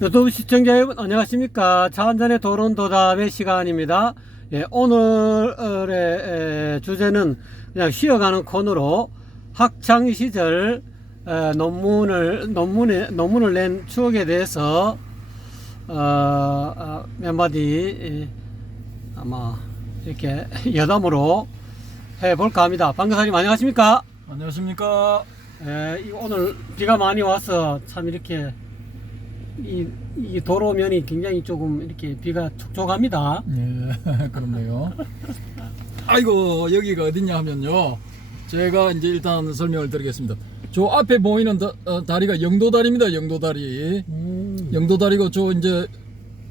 유튜브 시청자 여러분 안녕하십니까. 차 한잔의 도론도답의 시간입니다. 예, 오늘의 주제는 그냥 쉬어가는 코너로 학창시절 논문을 낸 추억에 대해서 몇 마디 아마 이렇게 여담으로 해볼까 합니다. 방교사님 안녕하십니까? 안녕하십니까. 오늘 비가 많이 와서 참 이렇게 이 도로면이 굉장히 조금 이렇게 비가 촉촉합니다. 예, 그렇네요. 아이고, 여기가 어디냐 하면요. 제가 이제 일단 설명을 드리겠습니다. 저 앞에 보이는 다리가 영도다리입니다. 영도다리. 영도다리고 저 이제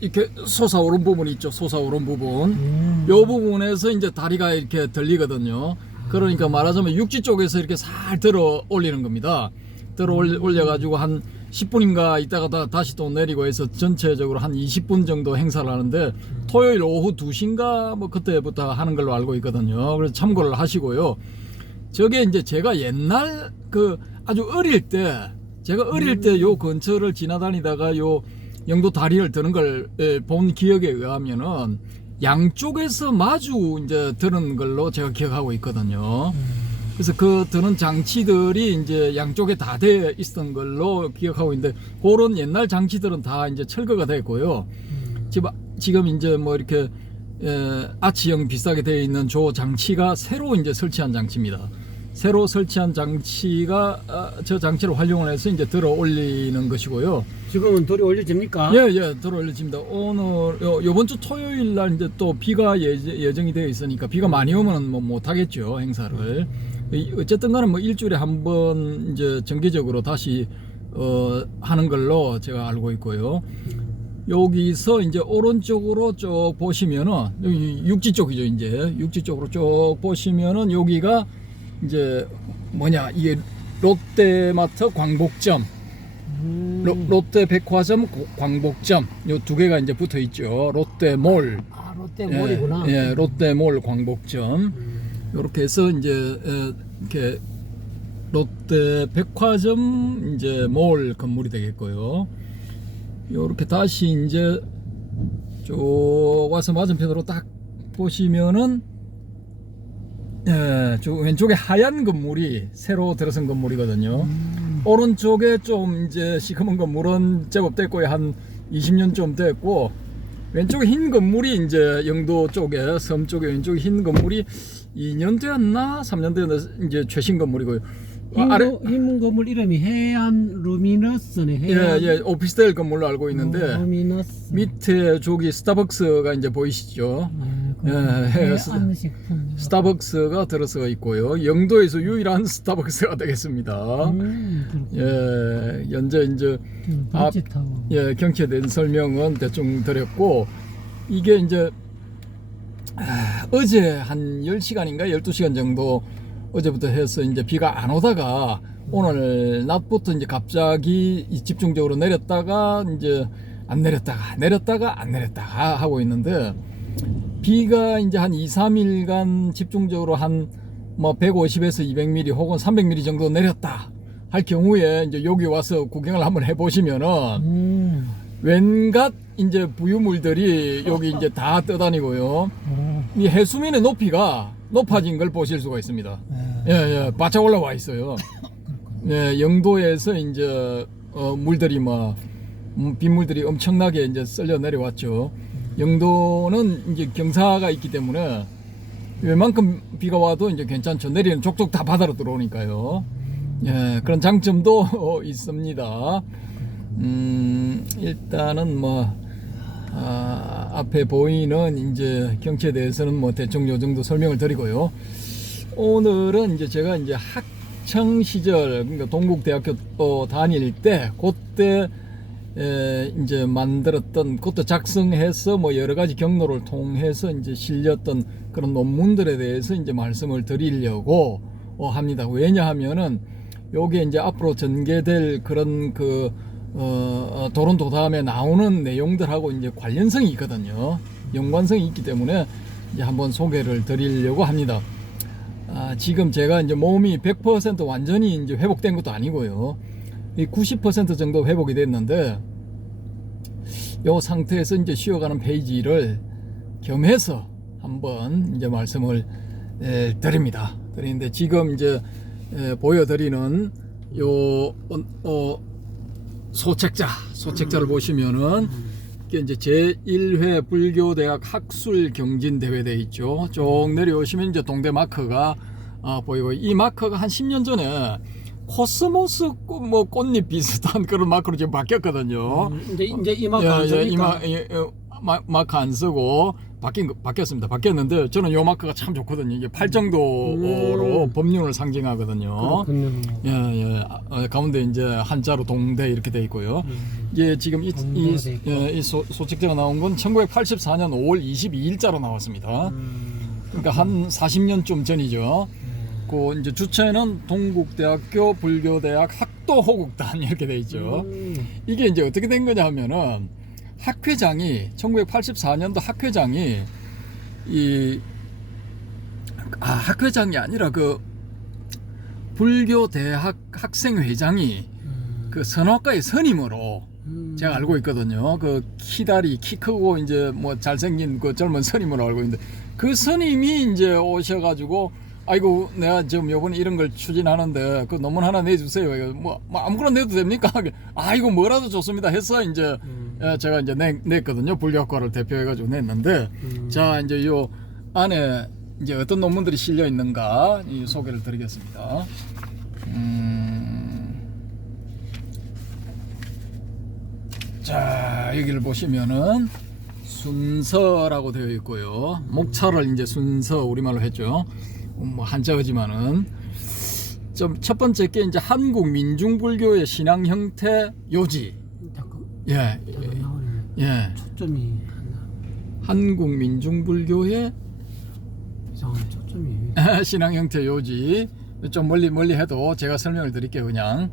이렇게 솟아오른 부분이 있죠. 솟아오른 부분. 요 부분에서 이제 다리가 이렇게 들리거든요. 그러니까 말하자면 육지 쪽에서 이렇게 살 들어 올리는 겁니다. 들어 올려가지고 한 10분인가 있다가 다시 또 내리고 해서 전체적으로 한 20분 정도 행사를 하는데 토요일 오후 2시인가 뭐 그때부터 하는 걸로 알고 있거든요. 그래서 참고를 하시고요. 저게 이제 제가 옛날 아주 어릴 때 제가 어릴 때 요 근처를 지나다니다가 요 영도 다리를 드는 걸 본 기억에 의하면은 양쪽에서 마주 이제 드는 걸로 제가 기억하고 있거든요. 그래서 그 드는 장치들이 이제 양쪽에 다 돼 있었던 걸로 기억하고 있는데 그런 옛날 장치들은 다 이제 철거가 됐고요. 지금 이제 뭐 이렇게 아치형 비싸게 되어 있는 저 장치가 새로 이제 설치한 장치입니다. 새로 설치한 장치가 저 장치를 활용을 해서 이제 들어 올리는 것이고요. 지금은 돌이 올려집니까? 예, 들어 올려집니다. 오늘 요번 주 토요일 날 이제 또 비가 예정이 되어 있으니까 비가 많이 오면 뭐 못 하겠죠, 행사를. 어쨌든 간에 뭐 일주일에 한 번 이제 정기적으로 다시 하는 걸로 제가 알고 있고요. 여기서 이제 오른쪽으로 쭉 보시면은 여기 육지 쪽이죠. 이제 육지 쪽으로 쭉 보시면은 여기가 이제 뭐냐, 이게 롯데마트 광복점, 롯데백화점 광복점 요 두 개가 이제 붙어 있죠. 롯데몰. 롯데몰이구나. 예, 롯데몰 광복점. 이렇게 해서 이제 이렇게 롯데백화점 이제 몰 건물이 되겠고요. 이렇게 다시 이제 쭉 와서 맞은편으로 딱 보시면은 저 왼쪽에 하얀 건물이 새로 들어선 건물이거든요. 오른쪽에 좀 이제 시커먼 건물은 제법 됐고요. 한 20년 좀 됐고, 왼쪽에 흰 건물이 이제 영도 쪽에 섬 쪽에 왼쪽에 흰 건물이 2년 되었나 3년 되었나 이제 최신 건물이고요. 흰 건물 이름이 해안 루미너스네. 예, 오피스텔 건물로 알고 있는데 루미너스. 밑에 저기 스타벅스가 이제 보이시죠? 해안식품. 스타벅스가 들어서 있고요. 영도에서 유일한 스타벅스가 되겠습니다. 예, 현재 이제 경체된 설명은 대충 드렸고, 이게 이제 어제 한 10시간인가 12시간 정도 어제부터 해서 이제 비가 안 오다가 오늘 낮부터 이제 갑자기 집중적으로 내렸다가 이제 안 내렸다가 안 내렸다가 하고 있는데, 비가 이제 한 2-3일간 집중적으로 한 뭐 150에서 200mm 혹은 300mm 정도 내렸다 할 경우에 이제 여기 와서 구경을 한번 해보시면은 웬갓 이제 부유물들이 여기 이제 다 떠다니고요. 이 해수면의 높이가 높아진 걸 보실 수가 있습니다. 예, 바짝 올라와 있어요. 예, 영도에서 이제 물들이 빗물들이 엄청나게 이제 쓸려 내려왔죠. 영도는 이제 경사가 있기 때문에 웬만큼 비가 와도 이제 괜찮죠. 내리는 족족 다 바다로 들어오니까요. 예, 그런 장점도 있습니다. 일단은 앞에 보이는 이제 경치에 대해서는 뭐 대충 요 정도 설명을 드리고요. 오늘은 이제 제가 이제 학창 시절, 그러니까 동국대학교 다닐 때 그때 이제 만들었던, 그것도 작성해서 뭐 여러 가지 경로를 통해서 이제 실렸던 그런 논문들에 대해서 이제 말씀을 드리려고 합니다. 왜냐하면은 요게 이제 앞으로 전개될 그런 도론도담에 나오는 내용들하고 이제 관련성이 있거든요. 연관성이 있기 때문에 이제 한번 소개를 드리려고 합니다. 지금 제가 이제 몸이 100% 완전히 이제 회복된 것도 아니고요. 90% 정도 회복이 됐는데, 요 상태에서 이제 쉬어가는 페이지를 겸해서 한번 이제 말씀을 드립니다. 그런데 지금 이제 보여드리는 요 소책자를 보시면은 이게 이제 제1회 불교대학 학술 경진대회 돼 있죠. 쭉 내려오시면 이제 동대 마크가 보이고, 이 마크가 한 10년 전에 코스모스 뭐 꽃잎 비슷한 그런 마크로 지금 바뀌었거든요. 이제 이 마크 안 씁니까? 마크 안 쓰고 바뀌었습니다. 바뀌었는데 저는 요 마크가 참 좋거든요. 이게 팔정도로 법륜을 상징하거든요. 그렇군요. 예. 가운데 이제 한자로 동대 이렇게 돼 있고요. 이게 지금 이 소책자가 나온 건 1984년 5월 22일자로 나왔습니다. 그러니까 한 40년쯤 전이죠. 그 이제 주체는 동국대학교 불교대학 학도호국단 이렇게 돼 있죠. 이게 이제 어떻게 된 거냐 하면은 학회장이 1984년도 학회장이 학회장이 아니라 그 불교대학 학생회장이 그 선악과의 선임으로 제가 알고 있거든요. 그 키 크고 이제 뭐 잘생긴 그 젊은 선임으로 알고 있는데, 그 선임이 이제 오셔가지고 아이고 내가 지금 요번에 이런 걸 추진하는데 그 논문 하나 내주세요. 뭐 아무거나 내도 됩니까? 이거 뭐라도 좋습니다 해서 이제 제가 이제 냈거든요. 불교학과를 대표해가지고 냈는데, 자 이제 요 안에 이제 어떤 논문들이 실려 있는가 이 소개를 드리겠습니다. 자 여기를 보시면은 순서라고 되어 있고요. 목차를 이제 순서 우리말로 했죠. 뭐 한자어지만은 첫 번째 게 이제 한국 민중불교의 신앙 형태 요지. 예. 초점이 한국 민중불교의 이상한 초점이. 신앙 형태 요지. 좀 멀리 해도 제가 설명을 드릴게요. 그냥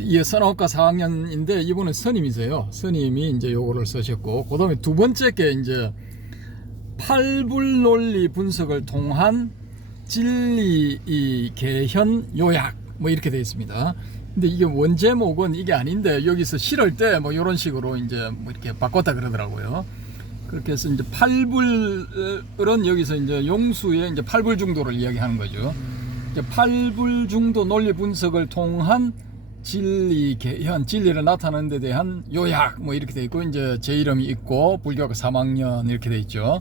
이 선악과 4학년인데 이분은 스님이세요. 스님이 이제 요거를 쓰셨고, 그다음에 두 번째 게 이제 팔불 논리 분석을 통한 진리 개현 요약 뭐 이렇게 되어 있습니다. 근데 이게 원제목은 이게 아닌데 여기서 실을 때 뭐 이런 식으로 이제 뭐 이렇게 바꿨다 그러더라고요. 그렇게 해서 이제 팔불은 여기서 이제 용수의 이제 팔불중도를 이야기하는 거죠. 이제 팔불중도 논리 분석을 통한 진리 개현, 진리를 나타내는 데 대한 요약 뭐 이렇게 돼 있고, 이제 제 이름이 있고 불교학과 3학년 이렇게 돼 있죠.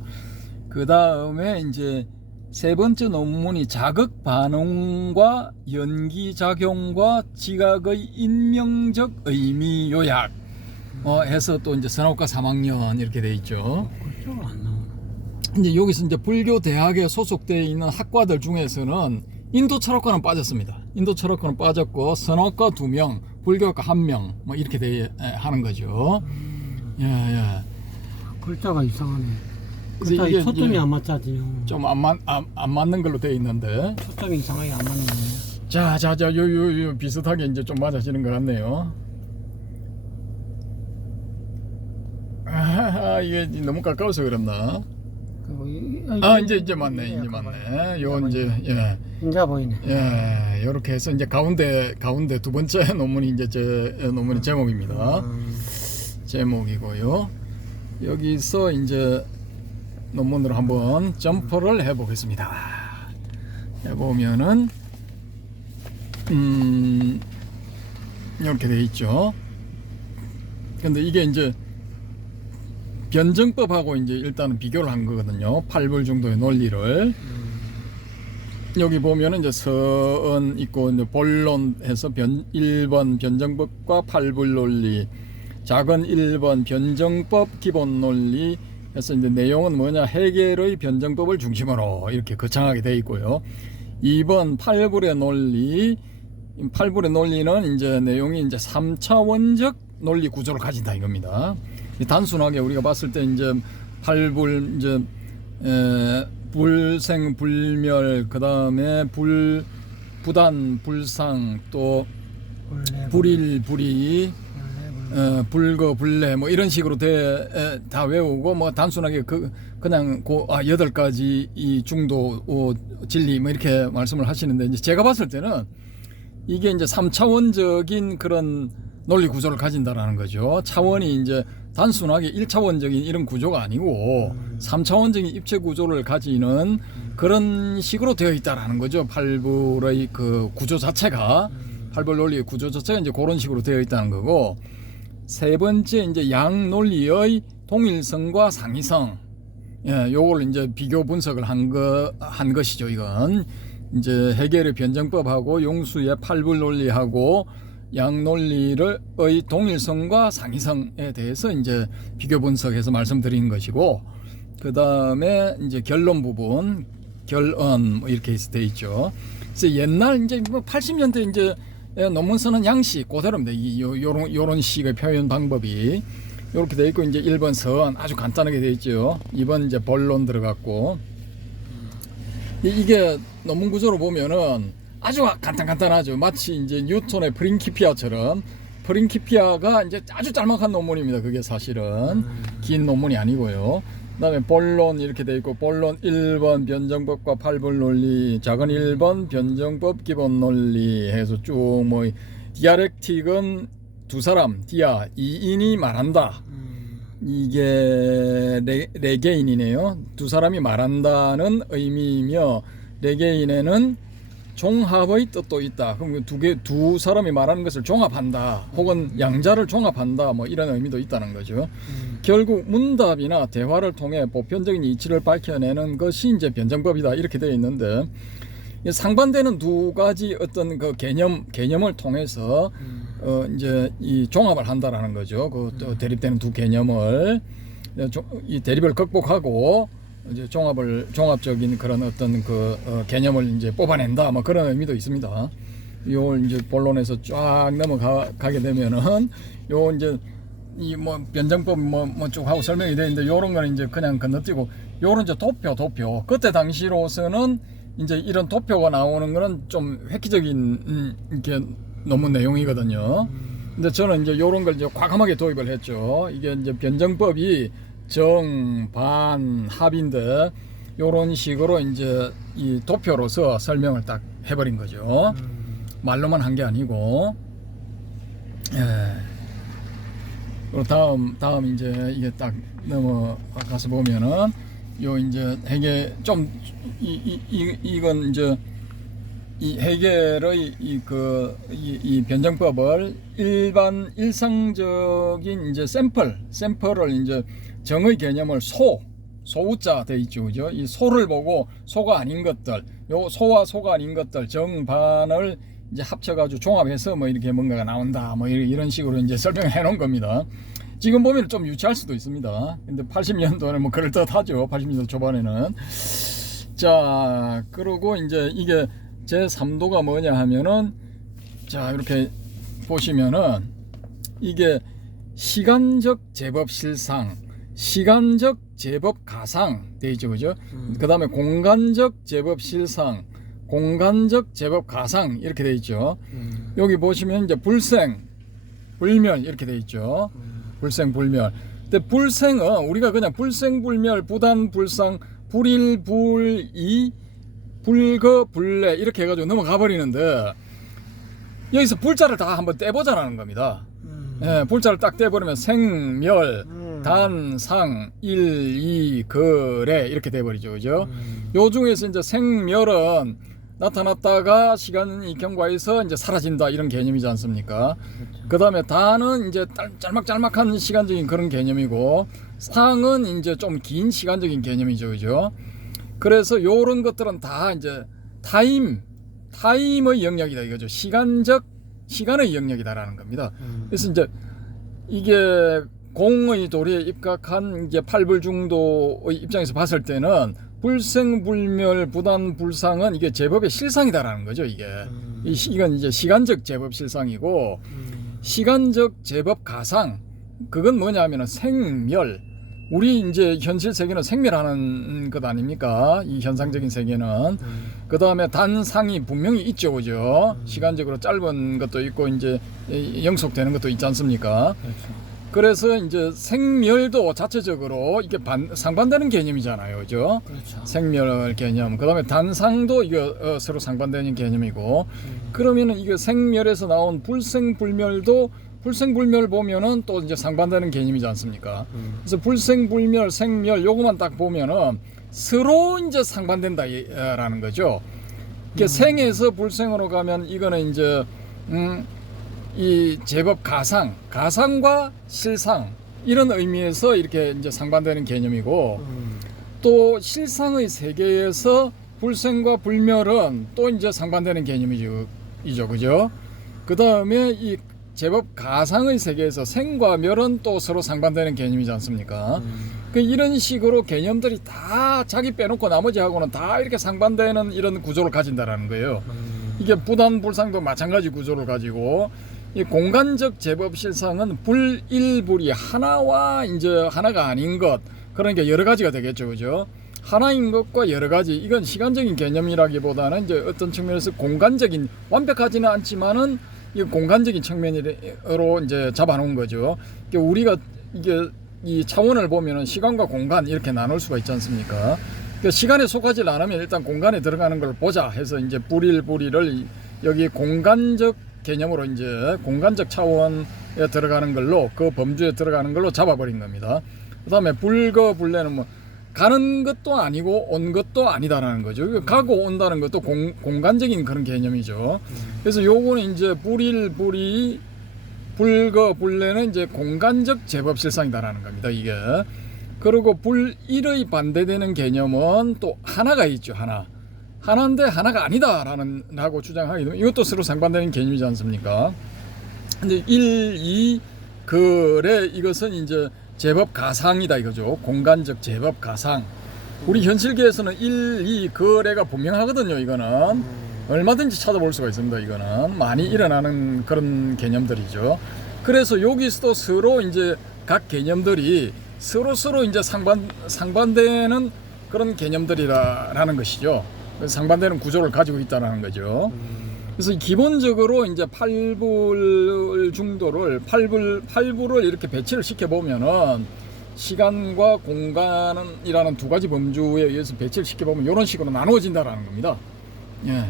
그 다음에 이제 세 번째 논문이 자극 반응과 연기 작용과 지각의 인명적 의미 요약 해서 또 이제 선악과 3학년 이렇게 돼 있죠. 그쪽은 안 나오나. 이제 여기서 이제 불교 대학에 소속되어 있는 학과들 중에서는 인도 철학과는 빠졌습니다. 인도 철학과는 빠졌고 선악과 2명, 불교학과 1명 뭐 이렇게 하는 거죠. 예. 글자가 이상하네. 그래서 글자 초점이 안 맞자지요. 좀 안 맞는 걸로 되어 있는데. 초점이 이상하게 안 맞네. 자, 요 비슷하게 이제 좀 맞아지는 것 같네요. 이게 너무 가까워서 그랬나? 이제 맞네. 요 이제 인자 보이네. 예, 이렇게 해서 이제 가운데 두 번째 논문이 이제 제 논문의 제목입니다. 제목이고요. 여기서 이제 논문으로 한번 점프를 해보겠습니다. 해보면은 이렇게 돼 있죠. 근데 이게 이제 변증법하고 이제 일단은 비교를 한 거거든요. 팔불중도의 논리를. 여기 보면은 이제 서은 있고 이제 본론해서 1번 변증법과 팔불 논리, 작은 1번 변증법 기본 논리 해서 이제 내용은 뭐냐, 해겔의 변증법을 중심으로 이렇게 거창하게 되어 있고요. 2번 팔불의 논리, 팔불의 논리는 이제 내용이 이제 3차원적 논리 구조를 가진다 이겁니다. 단순하게 우리가 봤을 때 이제 팔불 이제 불생 불멸, 그 다음에 부단 불상, 또 불일 불이, 불거 불례 뭐 이런 식으로 다 외우고, 뭐 단순하게 그냥 8가지 이 중도 진리 뭐 이렇게 말씀을 하시는데, 이제 제가 봤을 때는 이게 이제 3차원적인 그런 논리 구조를 가진다라는 거죠. 차원이 이제 단순하게 1차원적인 이런 구조가 아니고 3차원적인 입체 구조를 가지는 그런 식으로 되어 있다라는 거죠. 팔불의 그 구조 자체가, 팔불 논리의 구조 자체가 이제 그런 식으로 되어 있다는 거고, 세 번째 이제 양 논리의 동일성과 상이성, 예, 요걸 이제 비교 분석을 한 것이죠. 이건 이제 해겔의 변정법하고 용수의 팔불 논리하고 양 논리의 동일성과 상이성에 대해서 이제 비교 분석해서 말씀드린 것이고, 그 다음에 이제 결론 부분, 결언 뭐 이렇게 돼 있죠. 그래서 옛날 이제 뭐 80년대 이제 논문 쓰는 양식 그대로입니다. 요런 식의 표현 방법이 이렇게 돼 있고, 이제 1번 선 아주 간단하게 돼 있죠. 2번 이제 본론 들어갔고, 이게 논문 구조로 보면은 아주 간단하죠. 마치 이제 뉴턴의 프린키피아처럼, 프린키피아가 이제 아주 짤막한 논문입니다. 그게 사실은 긴 논문이 아니고요. 그다음에 본론 이렇게 돼 있고, 본론 1번 변정법과 팔불 논리, 작은 1번 변정법 기본 논리 해서 쭉 뭐 디알렉틱은 두 사람, 디아 2인이 말한다. 이게 레게인이네요. 두 사람이 말한다는 의미이며, 레게인에는 종합의 뜻도 있다. 그럼 두 사람이 말하는 것을 종합한다, 혹은 양자를 종합한다, 뭐 이런 의미도 있다는 거죠. 결국 문답이나 대화를 통해 보편적인 이치를 밝혀내는 것이 이제 변정법이다, 이렇게 되어 있는데, 상반되는 두 가지 어떤 그 개념을 통해서 이제 이 종합을 한다라는 거죠. 그 대립되는 두 개념을, 이 대립을 극복하고 이제 종합적인 그런 어떤 그 개념을 이제 뽑아낸다, 뭐 그런 의미도 있습니다. 요 이제 본론에서 쫙 넘어가게 되면은 요 이제 이 뭐 변정법 뭐 쭉 하고 설명이 되어 있는데, 요런 거는 이제 그냥 건너뛰고, 요런 이제 도표 그때 당시로서는 이제 이런 도표가 나오는 거는 좀 획기적인 이렇게 논문 내용이거든요. 근데 저는 이제 요런 걸 이제 과감하게 도입을 했죠. 이게 이제 변정법이 정, 반, 합인데 요런 식으로 이제 이 도표로서 설명을 딱 해버린 거죠. 말로만 한 게 아니고. 예. 그리고 다음 이제 이게 딱 넘어가서 보면은 요 이제 해겔 좀 이건 이제 이 해겔의 이 변정법을 일상적인 이제 샘플을 이제 정의 개념을 소우자 돼 있죠, 그죠? 이 소를 보고 소가 아닌 것들, 요 소와 소가 아닌 것들 정반을 이제 합쳐가지고 종합해서 뭐 이렇게 뭔가가 나온다, 뭐 이런 식으로 이제 설명해 놓은 겁니다. 지금 보면 좀 유치할 수도 있습니다. 근데 80년도에는 뭐 그럴듯하죠. 80년도 초반에는. 자, 그리고 이제 이게 제 3도가 뭐냐 하면은, 자, 이렇게 보시면은 이게 시간적 제법 실상, 시간적 제법 가상 돼 있죠, 그죠? 그 다음에 공간적 제법 실상, 공간적 제법 가상 이렇게 돼 있죠. 여기 보시면 이제 불생, 불멸 이렇게 돼 있죠. 불생, 불멸. 근데 불생은 우리가 그냥 불생, 불멸, 부단, 불상, 불일, 불이, 불거, 불래 이렇게 해가지고 넘어가 버리는데, 여기서 불자를 다 한번 떼보자라는 겁니다. 예, 불자를 딱 떼버리면 생멸, 단, 상, 일, 이, 거래 이렇게 돼버리죠, 그죠? 요 중에서 이제 생멸은 나타났다가 시간이 경과해서 이제 사라진다, 이런 개념이지 않습니까? 그 다음에 단은 이제 짤막짤막한 시간적인 그런 개념이고, 상은 이제 좀 긴 시간적인 개념이죠, 그죠? 그래서 요런 것들은 다 이제 타임의 영역이다 이거죠. 시간의 영역이다라는 겁니다. 그래서 이제 이게 공의 도리에 입각한 이제 팔불중도의 입장에서 봤을 때는 불생불멸 부단 불상은 이게 제법의 실상이다라는 거죠. 이건 이제 시간적 제법 실상이고, 시간적 제법 가상, 그건 뭐냐면은 생멸. 우리 이제 현실 세계는 생멸하는 것 아닙니까? 이 현상적인 세계는. 그 다음에 단상이 분명히 있죠, 그죠? 시간적으로 짧은 것도 있고 이제 영속되는 것도 있지 않습니까? 그렇죠. 그래서 이제 생멸도 자체적으로 이게 상반되는 개념이잖아요, 그죠? 그렇죠. 생멸 개념. 그 다음에 단상도 이거 서로 상반되는 개념이고, 그러면은 이게 생멸에서 나온 불생불멸도 불생불멸 보면은 또 이제 상반되는 개념이지 않습니까? 그래서 불생불멸, 생멸 요거만 딱 보면은 서로 이제 상반된다라는 거죠. 이게 생에서 불생으로 가면 이거는 이제 이 제법 가상과 실상 이런 의미에서 이렇게 이제 상반되는 개념이고 또 실상의 세계에서 불생과 불멸은 또 이제 상반되는 개념이죠, 그죠? 그 다음에 이 제법 가상의 세계에서 생과 멸은 또 서로 상반되는 개념이지 않습니까? 그 이런 식으로 개념들이 다 자기 빼놓고 나머지하고는 다 이렇게 상반되는 이런 구조를 가진다라는 거예요. 이게 부단불상도 마찬가지 구조를 가지고 이 공간적 제법 실상은 불일불이 하나와 이제 하나가 아닌 것 그러니까 여러 가지가 되겠죠, 그죠? 하나인 것과 여러 가지 이건 시간적인 개념이라기보다는 이제 어떤 측면에서 공간적인 완벽하지는 않지만은 이 공간적인 측면으로 이제 잡아놓은 거죠. 그러니까 우리가 이게 이 차원을 보면은 시간과 공간 이렇게 나눌 수가 있지 않습니까? 그러니까 시간에 속하지 않으면 일단 공간에 들어가는 걸 보자 해서 이제 불일불이를 여기 공간적 개념으로 이제 공간적 차원에 들어가는 걸로 그 범주에 들어가는 걸로 잡아버린 겁니다. 그다음에 불거불례는 뭐 가는 것도 아니고 온 것도 아니다라는 거죠. 가고 온다는 것도 공간적인 그런 개념이죠. 그래서 요거는 이제 불일불이 불거불례는 이제 공간적 제법실상이다라는 겁니다. 이게 그리고 불일의 반대되는 개념은 또 하나가 있죠. 하나인데 하나가 아니다라는 라고 주장하기 때문에 이것도 서로 상반되는 개념이지 않습니까? 근데 1, 2, 그래 이것은 이제 제법 가상이다 이거죠. 공간적 제법 가상. 우리 현실계에서는 1, 2, 거래가 분명하거든요. 이거는 얼마든지 찾아볼 수가 있습니다. 이거는 많이 일어나는 그런 개념들이죠. 그래서 여기서도 서로 이제 각 개념들이 서로 이제 상반되는 그런 개념들이라는 것이죠. 상반되는 구조를 가지고 있다는 거죠. 그래서 기본적으로 이제 팔불 중도를 팔불을 이렇게 배치를 시켜 보면은 시간과 공간이라는 두 가지 범주에 의해서 배치를 시켜 보면 이런 식으로 나누어진다라는 겁니다. 예,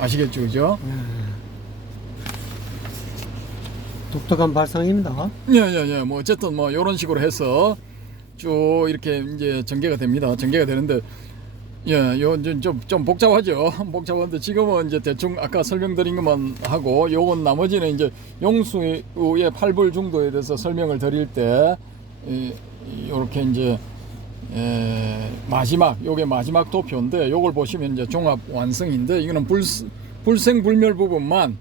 아시겠죠, 그죠? 독특한 발상입니다. 예. 뭐 어쨌든 뭐 이런 식으로 해서 쭉 이렇게 이제 전개가 됩니다. 전개가 되는데. 예, 좀 복잡하죠. 복잡한데 지금은 이제 대충 아까 설명드린 것만 하고 요건 나머지는 이제 용수의 팔불 중도에 대해서 설명을 드릴 때 요렇게 이제 요게 마지막 도표인데 요걸 보시면 이제 종합 완성인데 이거는 불생불멸 부분만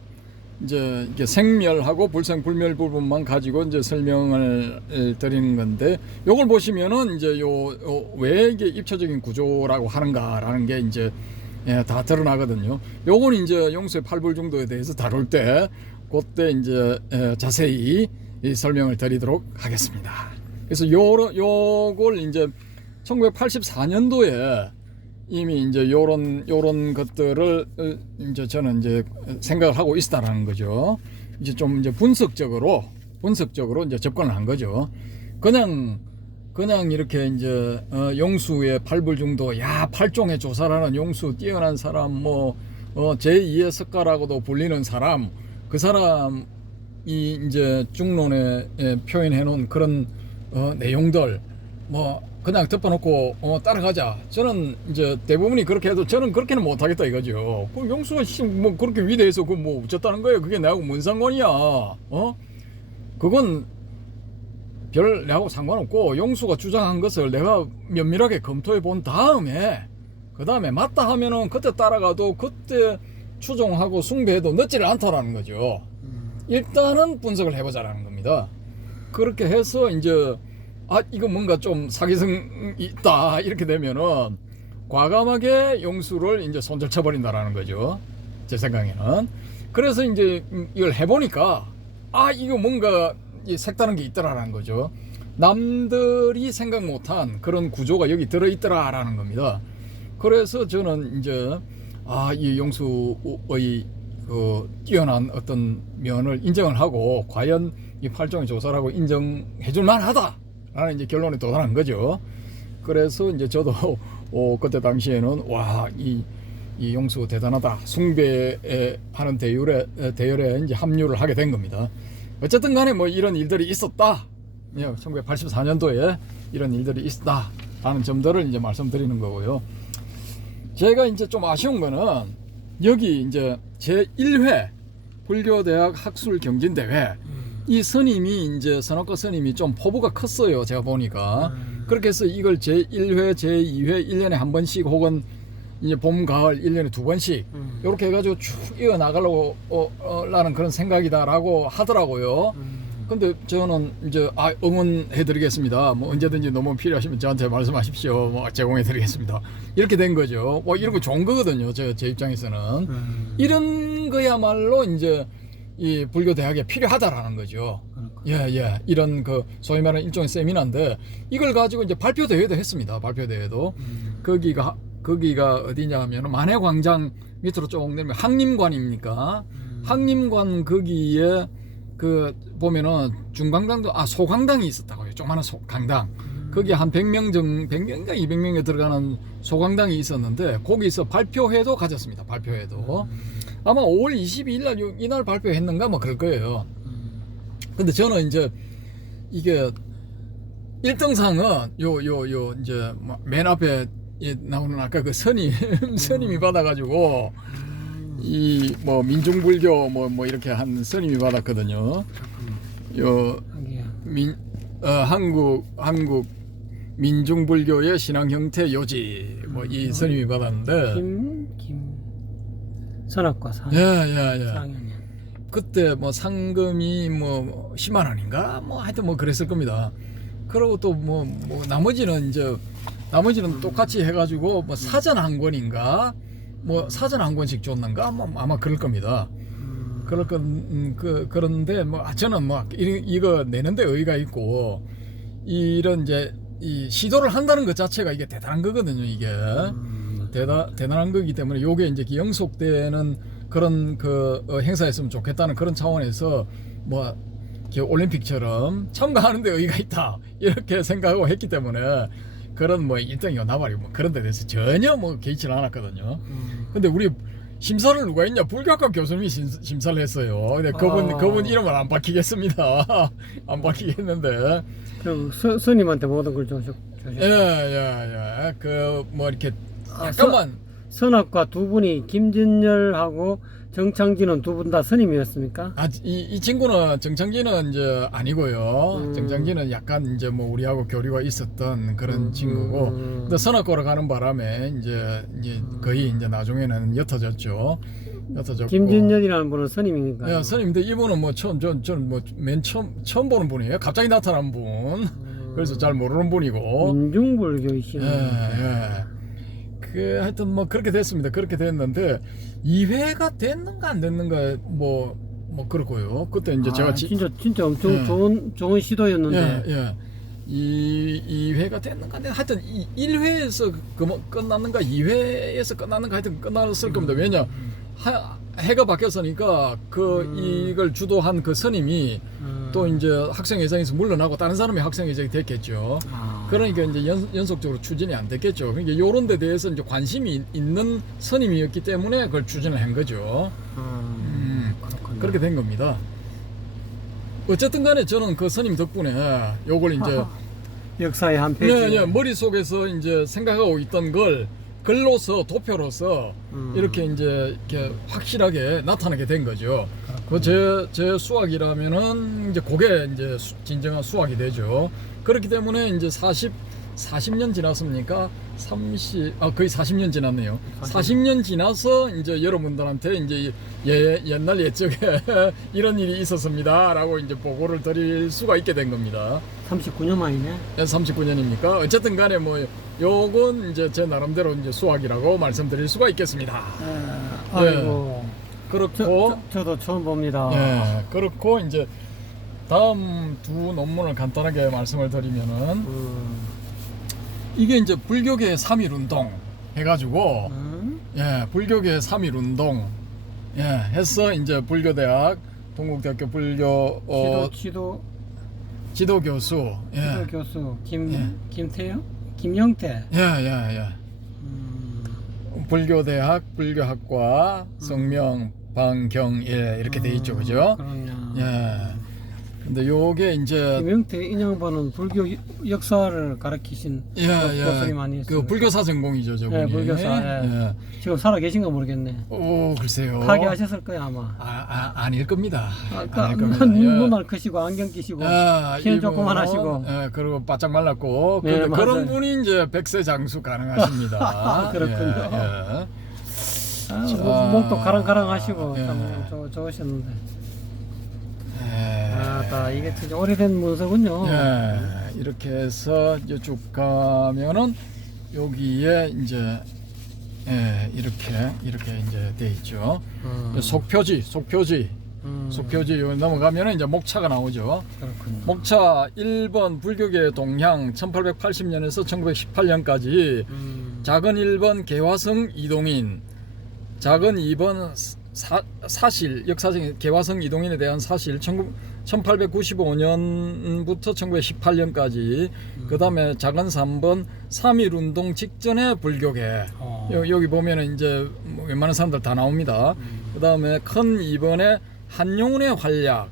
이제 이게 생멸하고 불생불멸 부분만 가지고 이제 설명을 드리는 건데 요걸 보시면은 이제 왜 이게 입체적인 구조라고 하는가라는 게 이제 다 드러나거든요. 요건 이제 용수의 팔불 중도에 대해서 다룰 때 그때 이제 자세히 이 설명을 드리도록 하겠습니다. 그래서 요걸 이제 1984년도에 이미 이제 요런 것들을 이제 저는 이제 생각을 하고 있었다라는 거죠. 이제 좀 이제 분석적으로 이제 접근을 한 거죠. 그냥 이렇게 이제 용수의 팔불 중도 팔종의 조사라는 용수 뛰어난 사람 뭐 제2의 석가라고도 불리는 사람 그 사람이 이제 중론에 표현해 놓은 그런 내용들 뭐 그냥 덮어놓고 따라가자. 저는 이제 대부분이 그렇게 해도 저는 그렇게는 못하겠다 이거죠. 그 용수가 뭐 그렇게 위대해서 그 뭐 어쩌다는 거예요. 그게 내하고 뭔 상관이야. 그건 별 내하고 상관없고 용수가 주장한 것을 내가 면밀하게 검토해 본 다음에 그 다음에 맞다 하면은 그때 따라가도 그때 추종하고 숭배해도 늦지를 않다라는 거죠. 일단은 분석을 해보자라는 겁니다. 그렇게 해서 이제 이거 뭔가 좀 사기성이 있다 이렇게 되면은 과감하게 용수를 이제 손절 쳐버린다라는 거죠. 제 생각에는. 그래서 이제 이걸 해보니까 이거 뭔가 색다른 게 있더라라는 거죠. 남들이 생각 못한 그런 구조가 여기 들어있더라라는 겁니다. 그래서 저는 이제 이 용수의 그 뛰어난 어떤 면을 인정을 하고 과연 이 팔종의 조사라고 인정해줄 만하다 라는 이제 결론에 도달한 거죠. 그래서 이제 저도 그때 당시에는 이 용수 대단하다 숭배하는 대열에 이제 합류를 하게 된 겁니다. 어쨌든 간에 뭐 이런 일들이 있었다. 예, 1984년도에 이런 일들이 있었다라는 점들을 이제 말씀드리는 거고요. 제가 이제 좀 아쉬운 거는 여기 이제 제1회 불교대학 학술 경진대회 이 스님이 이제 선악과 스님이 좀 포부가 컸어요. 제가 보니까. 그렇게 해서 이걸 제1회, 제2회 1년에 한 번씩 혹은 이제 봄, 가을 1년에 두 번씩 이렇게 해가지고 쭉 이어 나가려고 라는 그런 생각이다라고 하더라고요. 근데 저는 이제 응원해드리겠습니다. 뭐 언제든지 너무 필요하시면 저한테 말씀하십시오. 뭐 제공해드리겠습니다. 이렇게 된 거죠. 뭐 이런 거 좋은 거거든요. 제 입장에서는 이런 거야말로 이제 이 불교 대학에 필요하다라는 거죠. 예. 이런 그 소위 말하는 일종의 세미나인데 이걸 가지고 이제 발표 대회도 했습니다. 발표 대회도 거기가 어디냐 하면 만해광장 밑으로 쭉 내리면 항림관입니까? 항림관 거기에 그 보면은 중강당도 소강당이 있었다고요. 조그마한 강당. 거기 한 100명인가 200명에 들어가는 소강당이 있었는데 거기서 발표회도 가졌습니다. 발표회도. 아마 5월 22일 날 이날 발표했는가 뭐 그럴 거예요. 근데 저는 이제 이게 1등상은 요 이제 맨 앞에 나오는 아까 그 스님이 받아가지고 이 뭐 민중불교 뭐 이렇게 한 스님이 받았거든요. 한국 민중불교의 신앙 형태 요지 뭐 이 스님이 받았는데 선악과 상. 예. 그때 뭐 상금이 뭐 10만 원인가 뭐 하여튼 뭐 그랬을 겁니다. 그리고 또 뭐 나머지는 똑같이 해가지고 뭐 사전 한 권인가 뭐 사전 한 권씩 줬는가 뭐 아마 그럴 겁니다. 그런데 뭐 저는 뭐 이거 내는데 의의가 있고 이런 이제 이 시도를 한다는 것 자체가 이게 대단한 거거든요. 이게 대단한 거기 때문에 요게 이제 영속되는 그런 그 행사였으면 좋겠다는 그런 차원에서 뭐 올림픽처럼 참가하는 데 의의가 있다 이렇게 생각하고 했기 때문에 그런 뭐 1등이고 나발이고 뭐 그런 데 대해서 전혀 뭐 개의치를 않았거든요. 근데 우리 심사를 누가 했냐? 불교학과 교수님이 심사를 했어요. 근데 그분 이름은 안 밝히겠습니다. 안 밝히겠는데. 스님한테 모든 걸 주셨. 예. 그 뭐 이렇게 잠깐만. 선악과 두 분이 김진열하고 정창진은 두 분 다 스님이었습니까? 이 친구는 정창진은 이제 아니고요. 정창진은 약간 이제 뭐 우리하고 교류가 있었던 그런 친구고, 근데 선악과로 가는 바람에 이제 거의 이제 나중에는 옅어졌죠. 김진열이라는 분은 스님인가요? 예, 스님인데 이분은 뭐 맨 처음 보는 분이에요. 갑자기 나타난 분. 그래서 잘 모르는 분이고. 민중불교이시네. 예. 하여튼 뭐 그렇게 됐습니다. 그렇게 됐는데 2회가 됐는가 안 됐는가 뭐 그렇고요. 그때 이제 제가 진짜 엄청 좋은 시도였는데. 예. 2회가 됐는가 하여튼 1회에서 끝났는가 2회에서 끝났는가 하여튼 끝났을 겁니다. 왜냐 해가 바뀌었으니까 이걸 주도한 그 스님이 또 이제 학생회장에서 물러나고 다른 사람이 학생회장이 됐겠죠. 그러니까 이제 연속적으로 추진이 안 됐겠죠. 그러니까 요런 데 대해서 이제 관심이 있는 스님이었기 때문에 그걸 추진을 한 거죠. 그렇게 된 겁니다. 어쨌든 간에 저는 그 스님 덕분에 요걸 이제 역사의 한 페이지. 머릿속에서 이제 생각하고 있던 걸 글로서 도표로서 이렇게 이제 이렇게 확실하게 나타나게 된 거죠. 제 수학이라면은 이제 그게 이제 진정한 수학이 되죠. 그렇기 때문에 이제 40년 지났습니까? 거의 40년 지났네요. 40년 지나서 이제 여러분들한테 이제 옛날 옛적에 이런 일이 있었습니다라고 이제 보고를 드릴 수가 있게 된 겁니다. 39년 만이네. 39년입니까? 어쨌든 간에 뭐 요건 이제 제 나름대로 이제 수학이라고 말씀드릴 수가 있겠습니다. 아이고. 그렇고 저도 처음 봅니다. 예. 그렇고 이제 다음 두 논문을 간단하게 말씀을 드리면은 이게 이제 불교계 3.1 운동 해가지고 불교계 3.1 운동 해서 이제 불교대학 동국대학교 불교 지도 교수 김태영? 김영태. 불교대학 불교학과 성명 방경일 이렇게 돼 있죠, 그죠? 그럼요. 근데 요게 이제 김영태 인양반은 불교 역사를 가르치신 교수님 아니었어요? 그 불교사 전공이죠, 저분이. 네, 불교사. 예. 지금 살아 계신가 모르겠네. 오, 글쎄요. 타계하셨을 거야 아마. 아닐 겁니다. 아까 아닐 겁니다. 눈알 크시고 안경 끼시고 키는 이분은, 조그만 하시고. 그리고 바짝 말랐고 네, 그런 맞아요. 분이 이제 백세 장수 가능하십니다. 그렇군요. 자, 목도 가랑가랑하시고 예. 참 좋으셨는데. 예. 이게 진짜 오래된 문서군요. 예, 이렇게 해서 이제 쭉 가면은 여기에 이제 이렇게 이제 돼 있죠. 속표지 여기 넘어가면은 이제 목차가 나오죠. 그렇군요. 목차 1번 불교계 동향 1880년에서 1918년까지 작은 1번 개화성 이동인, 작은 2번 사실, 역사적인 개화성 이동인에 대한 사실 1895년부터 1918년까지 그 다음에 작은 3번 3.1운동 직전의 불교계 여기 보면은 이제 웬만한 사람들 다 나옵니다. 그 다음에 큰 2번에 한용운의 활약,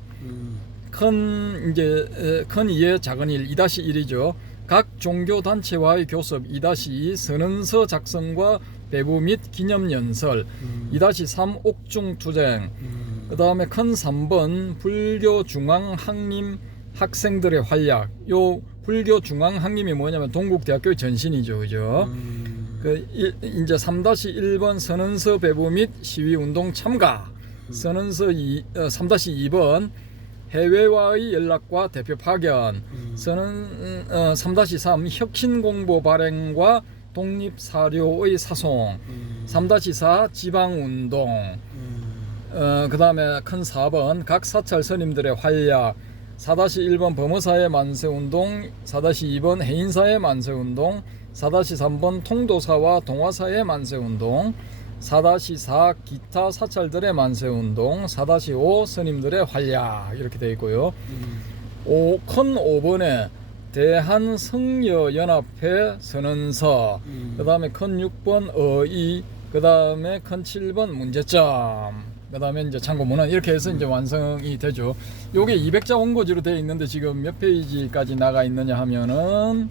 큰 2의 작은 1, 2-1이죠. 각 종교단체와의 교섭 2-2 선언서 작성과 배부 및 기념연설 2-3 옥중투쟁 그 다음에 큰 3번 불교중앙학림 학생들의 활약. 요 불교중앙학림이 뭐냐면 동국대학교의 전신이죠, 그죠? 이제 3-1번 선언서 배부 및 시위운동 참가. 선언서 3-2번 해외와의 연락과 대표 파견. 3-3 혁신공보 발행과 독립사료의 사송. 3-4 지방운동. 그 다음에 큰 4번 각 사찰 스님들의 활약. 4-1번 범어사의 만세운동. 4-2번 해인사의 만세운동. 4-3번 통도사와 동화사의 만세운동. 4-4 기타 사찰들의 만세운동. 4-5 스님들의 활약. 이렇게 되어 있고요. 큰 5번에 대한성여연합회 선언서. 그 다음에 큰 6번 어이. 그 다음에 큰 7번 문제점. 그 다음에 이제 참고문헌. 이렇게 해서 이제 완성이 되죠. 요게 200자 원고지로 되어 있는데 지금 몇 페이지까지 나가 있느냐 하면은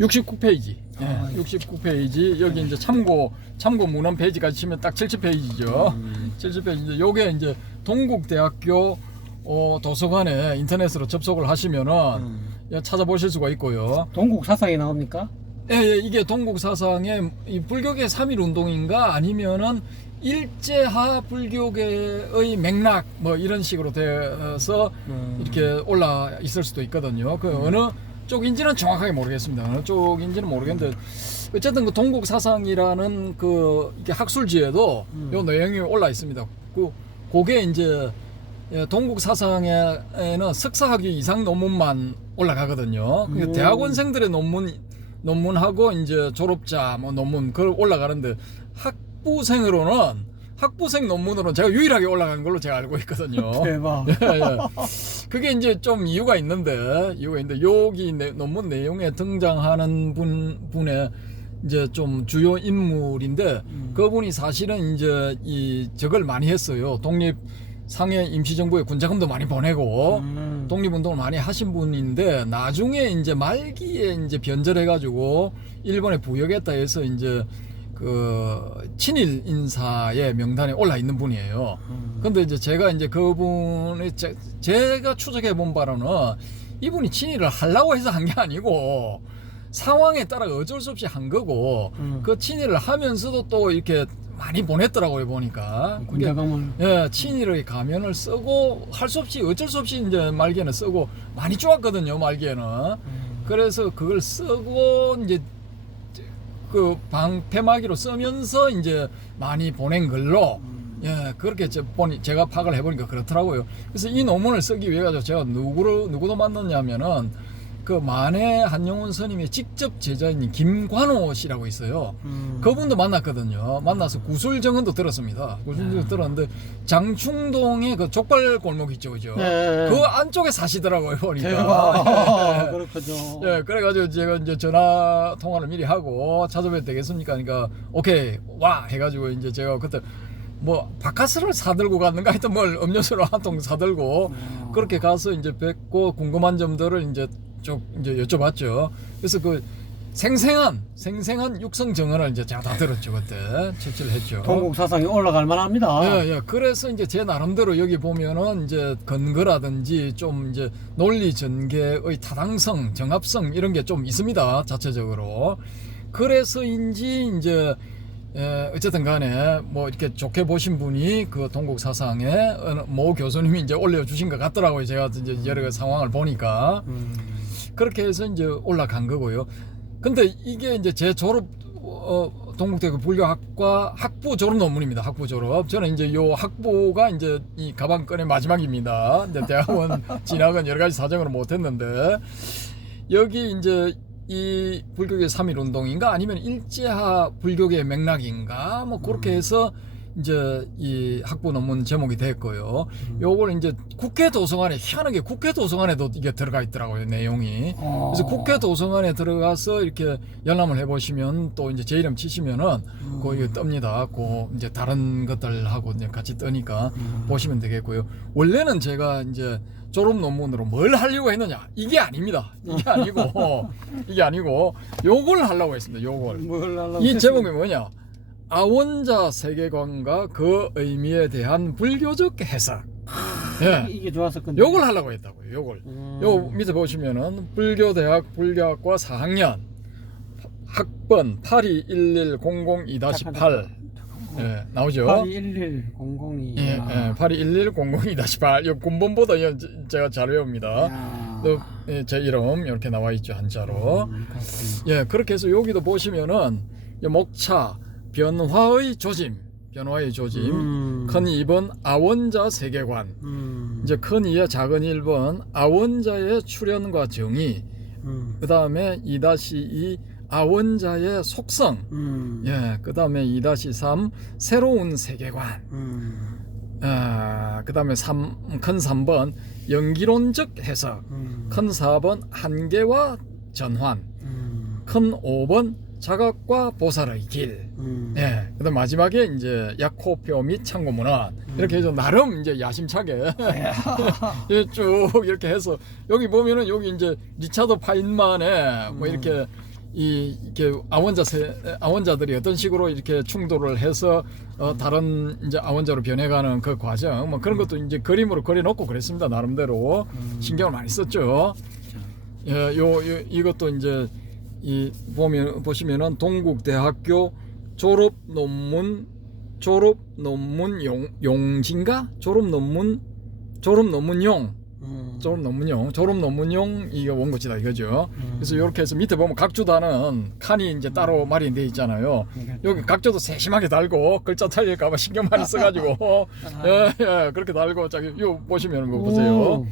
69페이지. 69페이지. 여기 이제 참고 문헌 페이지까지 치면 딱 70페이지죠. 70페이지. 요게 이제 동국대학교 도서관에 인터넷으로 접속을 하시면은 찾아보실 수가 있고요. 동국 사상이 나옵니까? 예, 이게 동국 사상의 이 불교계 3.1 운동인가 아니면은 일제하 불교계의 맥락 뭐 이런 식으로 돼서 이렇게 올라 있을 수도 있거든요. 그 어느 쪽인지는 정확하게 모르겠습니다. 어느 쪽인지는 모르겠는데 어쨌든 그 동국 사상이라는 그 이게 학술지에도 요 내용이 올라 있습니다. 그게 이제 동국 사상에는 석사학위 이상 논문만 올라가거든요. 그러니까 대학원생들의 논문하고 이제 졸업자 뭐 논문 그걸 올라가는데 학부생 논문으로는 제가 유일하게 올라간 걸로 제가 알고 있거든요. 대박. 예. 그게 이제 좀 이유가 있는데 여기 논문 내용에 등장하는 분의 이제 좀 주요 인물인데 그분이 사실은 이제 저걸 많이 했어요. 상해 임시정부에 군자금도 많이 보내고 독립운동을 많이 하신 분인데 나중에 이제 말기에 이제 변절해가지고 일본에 부역했다 해서 이제 그 친일 인사의 명단에 올라 있는 분이에요. 근데 이제 제가 이제 그분의 제가 추적해 본 바로는 이분이 친일을 하려고 해서 한 게 아니고 상황에 따라 어쩔 수 없이 한 거고 그 친일을 하면서도 또 이렇게 많이 보냈더라고요, 보니까. 군자금을. 친일의 가면을 쓰고 할 수 없이 어쩔 수 없이 이제 말기에는 쓰고 많이 쪼았거든요, 말기에는. 그래서 그걸 쓰고 이제 그 방패막이로 쓰면서 이제 많이 보낸 걸로 그렇게 제가 파악을 해보니까 그렇더라고요. 그래서 이 논문을 쓰기 위해 가지고 제가 누구도 만났냐면은 그 만해 한용운 스님의 직접 제자인 김관호 씨라고 있어요. 그분도 만났거든요. 만나서 구술정언도 들었습니다. 구술정언도 들었는데 장충동에 그 족발 골목 있죠, 그죠? 네. 그 안쪽에 사시더라고요, 보니까. 대박. 그렇군요. 예, 그래가지고 제가 이제 전화 통화를 미리 하고 찾아뵈도 되겠습니까? 그러니까 오케이 와 해가지고 이제 제가 그때 뭐 바카스를 사들고 갔는가 하여튼 뭘 음료수를 한 통 사들고 그렇게 가서 이제 뵙고 궁금한 점들을 이제 쭉 이제 여쭤봤죠. 그래서 그 생생한 육성 정언을 이제 제가 다 들었죠. 그때 채취를 했죠. 동국 사상이 올라갈 만합니다. 예, 예. 그래서 이제 제 나름대로 여기 보면은 이제 근거라든지 좀 이제 논리 전개의 타당성, 정합성 이런 게 좀 있습니다. 자체적으로. 그래서인지 이제 어쨌든 간에 뭐 이렇게 좋게 보신 분이 그 동국 사상에 모 교수님이 이제 올려주신 것 같더라고요. 제가 이제 여러 상황을 보니까. 그렇게 해서 이제 올라간 거고요. 근데 이게 이제 제 졸업, 동국대학교 불교학과 학부 졸업 논문입니다. 학부 졸업. 저는 이제 요 학부가 이제 이 가방끈의 마지막입니다. 이제 대학원 진학은 여러 가지 사정으로 못했는데, 여기 이제 이 불교계 3.1 운동인가 아니면 일제하 불교계의 맥락인가 뭐 그렇게 해서 이제 이 학부 논문 제목이 됐고요. 요걸 이제 국회 도서관에 희한하게 국회 도서관에도 이게 들어가 있더라고요, 내용이. 그래서 국회 도서관에 들어가서 이렇게 열람을 해보시면 또 이제 제 이름 치시면은 거기 뜹니다. 그 이제 다른 것들하고 이제 같이 뜨니까 보시면 되겠고요. 원래는 제가 이제 졸업 논문으로 뭘 하려고 했느냐? 이게 아닙니다. 이게 아니고 요걸 하려고 했습니다. 요걸. 이 제목이 뭐냐? 아원자 세계관과 그 의미에 대한 불교적 해석. 예. 이게 좋았었건데. 요걸 하려고 했다고요. 요걸. 요 밑에 보시면은 불교대학 불교학과 4학년 학번 821100-2-8 예, 나오죠. 82110002. 예, 예, 821100-2-8. 이 군번보다 제가 잘 외웁니다. 또, 예, 제 이름 이렇게 나와 있죠, 한자로. 예, 그렇게 해서 여기도 보시면은 목차 변화의 조짐, 큰 2번 아원자 세계관, 이제 큰 2에 작은 1번 아원자의 출현과 정의, 그 다음에 2-2 아원자의 속성, 예, 그 다음에 2-3 새로운 세계관, 그 다음에 큰 3번 연기론적 해석, 큰 4번 한계와 전환, 큰 5번 자각과 보살의 길, 예, 그다음 마지막에 이제 약호표 및 참고문화 이렇게 해서 나름 이제 야심차게 예, 쭉 이렇게 해서 여기 보면은 여기 이제 리차드 파인만의 뭐 이렇게 이렇게 아원자들이 어떤 식으로 이렇게 충돌을 해서 다른 이제 아원자로 변해가는 그 과정 뭐 그런 것도 이제 그림으로 그려놓고 그랬습니다. 나름대로 신경을 많이 썼죠. 예, 이것도 이제 이 보시면은 동국대학교 졸업 논문 용지인가 졸업 논문용 이게 원고지다 이거죠. 그래서 이렇게 해서 밑에 보면 각주단은 칸이 이제 따로 마련되어 있잖아요. 여기 각주도 세심하게 달고 글자 틀릴까봐 신경 많이 써가지고 예, 그렇게 달고 저기 요 보시면 거 보세요.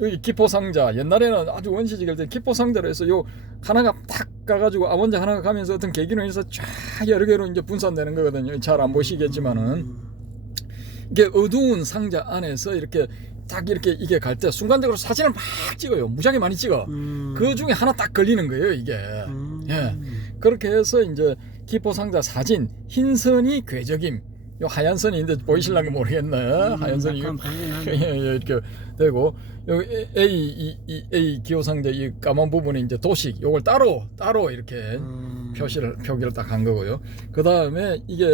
여기 기포상자 옛날에는 아주 원시적일 때 기포상자로 해서 요 하나가 탁 가가지고 아원자 하나가 가면서 어떤 계기로 해서 쫙 여러 개로 이제 분산되는 거거든요. 잘 안 보시겠지만은 이게 어두운 상자 안에서 이렇게 딱 이렇게 이게 갈 때 순간적으로 사진을 막 찍어요. 무지하게 많이 찍어. 그 중에 하나 딱 걸리는 거예요, 이게. 예. 그렇게 해서 이제 기포상자 사진 흰선이 궤적임. 요 하얀 선이 있는데 보이실랑가 모르겠네. 하얀 선이 이렇게 되고 여기 A 기호상자 이 까만 부분이 이제 도식 요걸 따로 이렇게 표기를 딱 한 거고요. 그 다음에 이게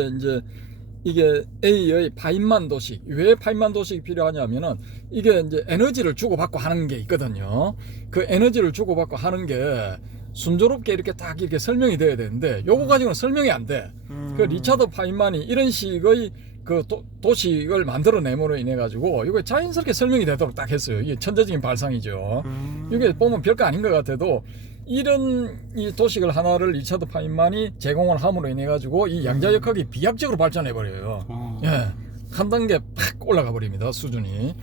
A의 파인만 도식. 왜 파인만 도식이 필요하냐면은 이게 이제 에너지를 주고받고 하는 게 있거든요. 그 에너지를 주고받고 하는 게 순조롭게 이렇게 딱 이렇게 설명이 돼야 되는데 요거 가지고는 설명이 안 돼. 그 리차드 파인만이 이런 식의 그 도식을 만들어내므로 인해 가지고 이거 자연스럽게 설명이 되도록 딱 했어요. 이게 천재적인 발상이죠. 이게 보면 별거 아닌 것 같아도 이런 이 도식을 하나를 리차드 파인만이 제공을 함으로 인해 가지고 이 양자역학이 비약적으로 발전해 버려요. 예, 한 단계 팍 올라가 버립니다, 수준이.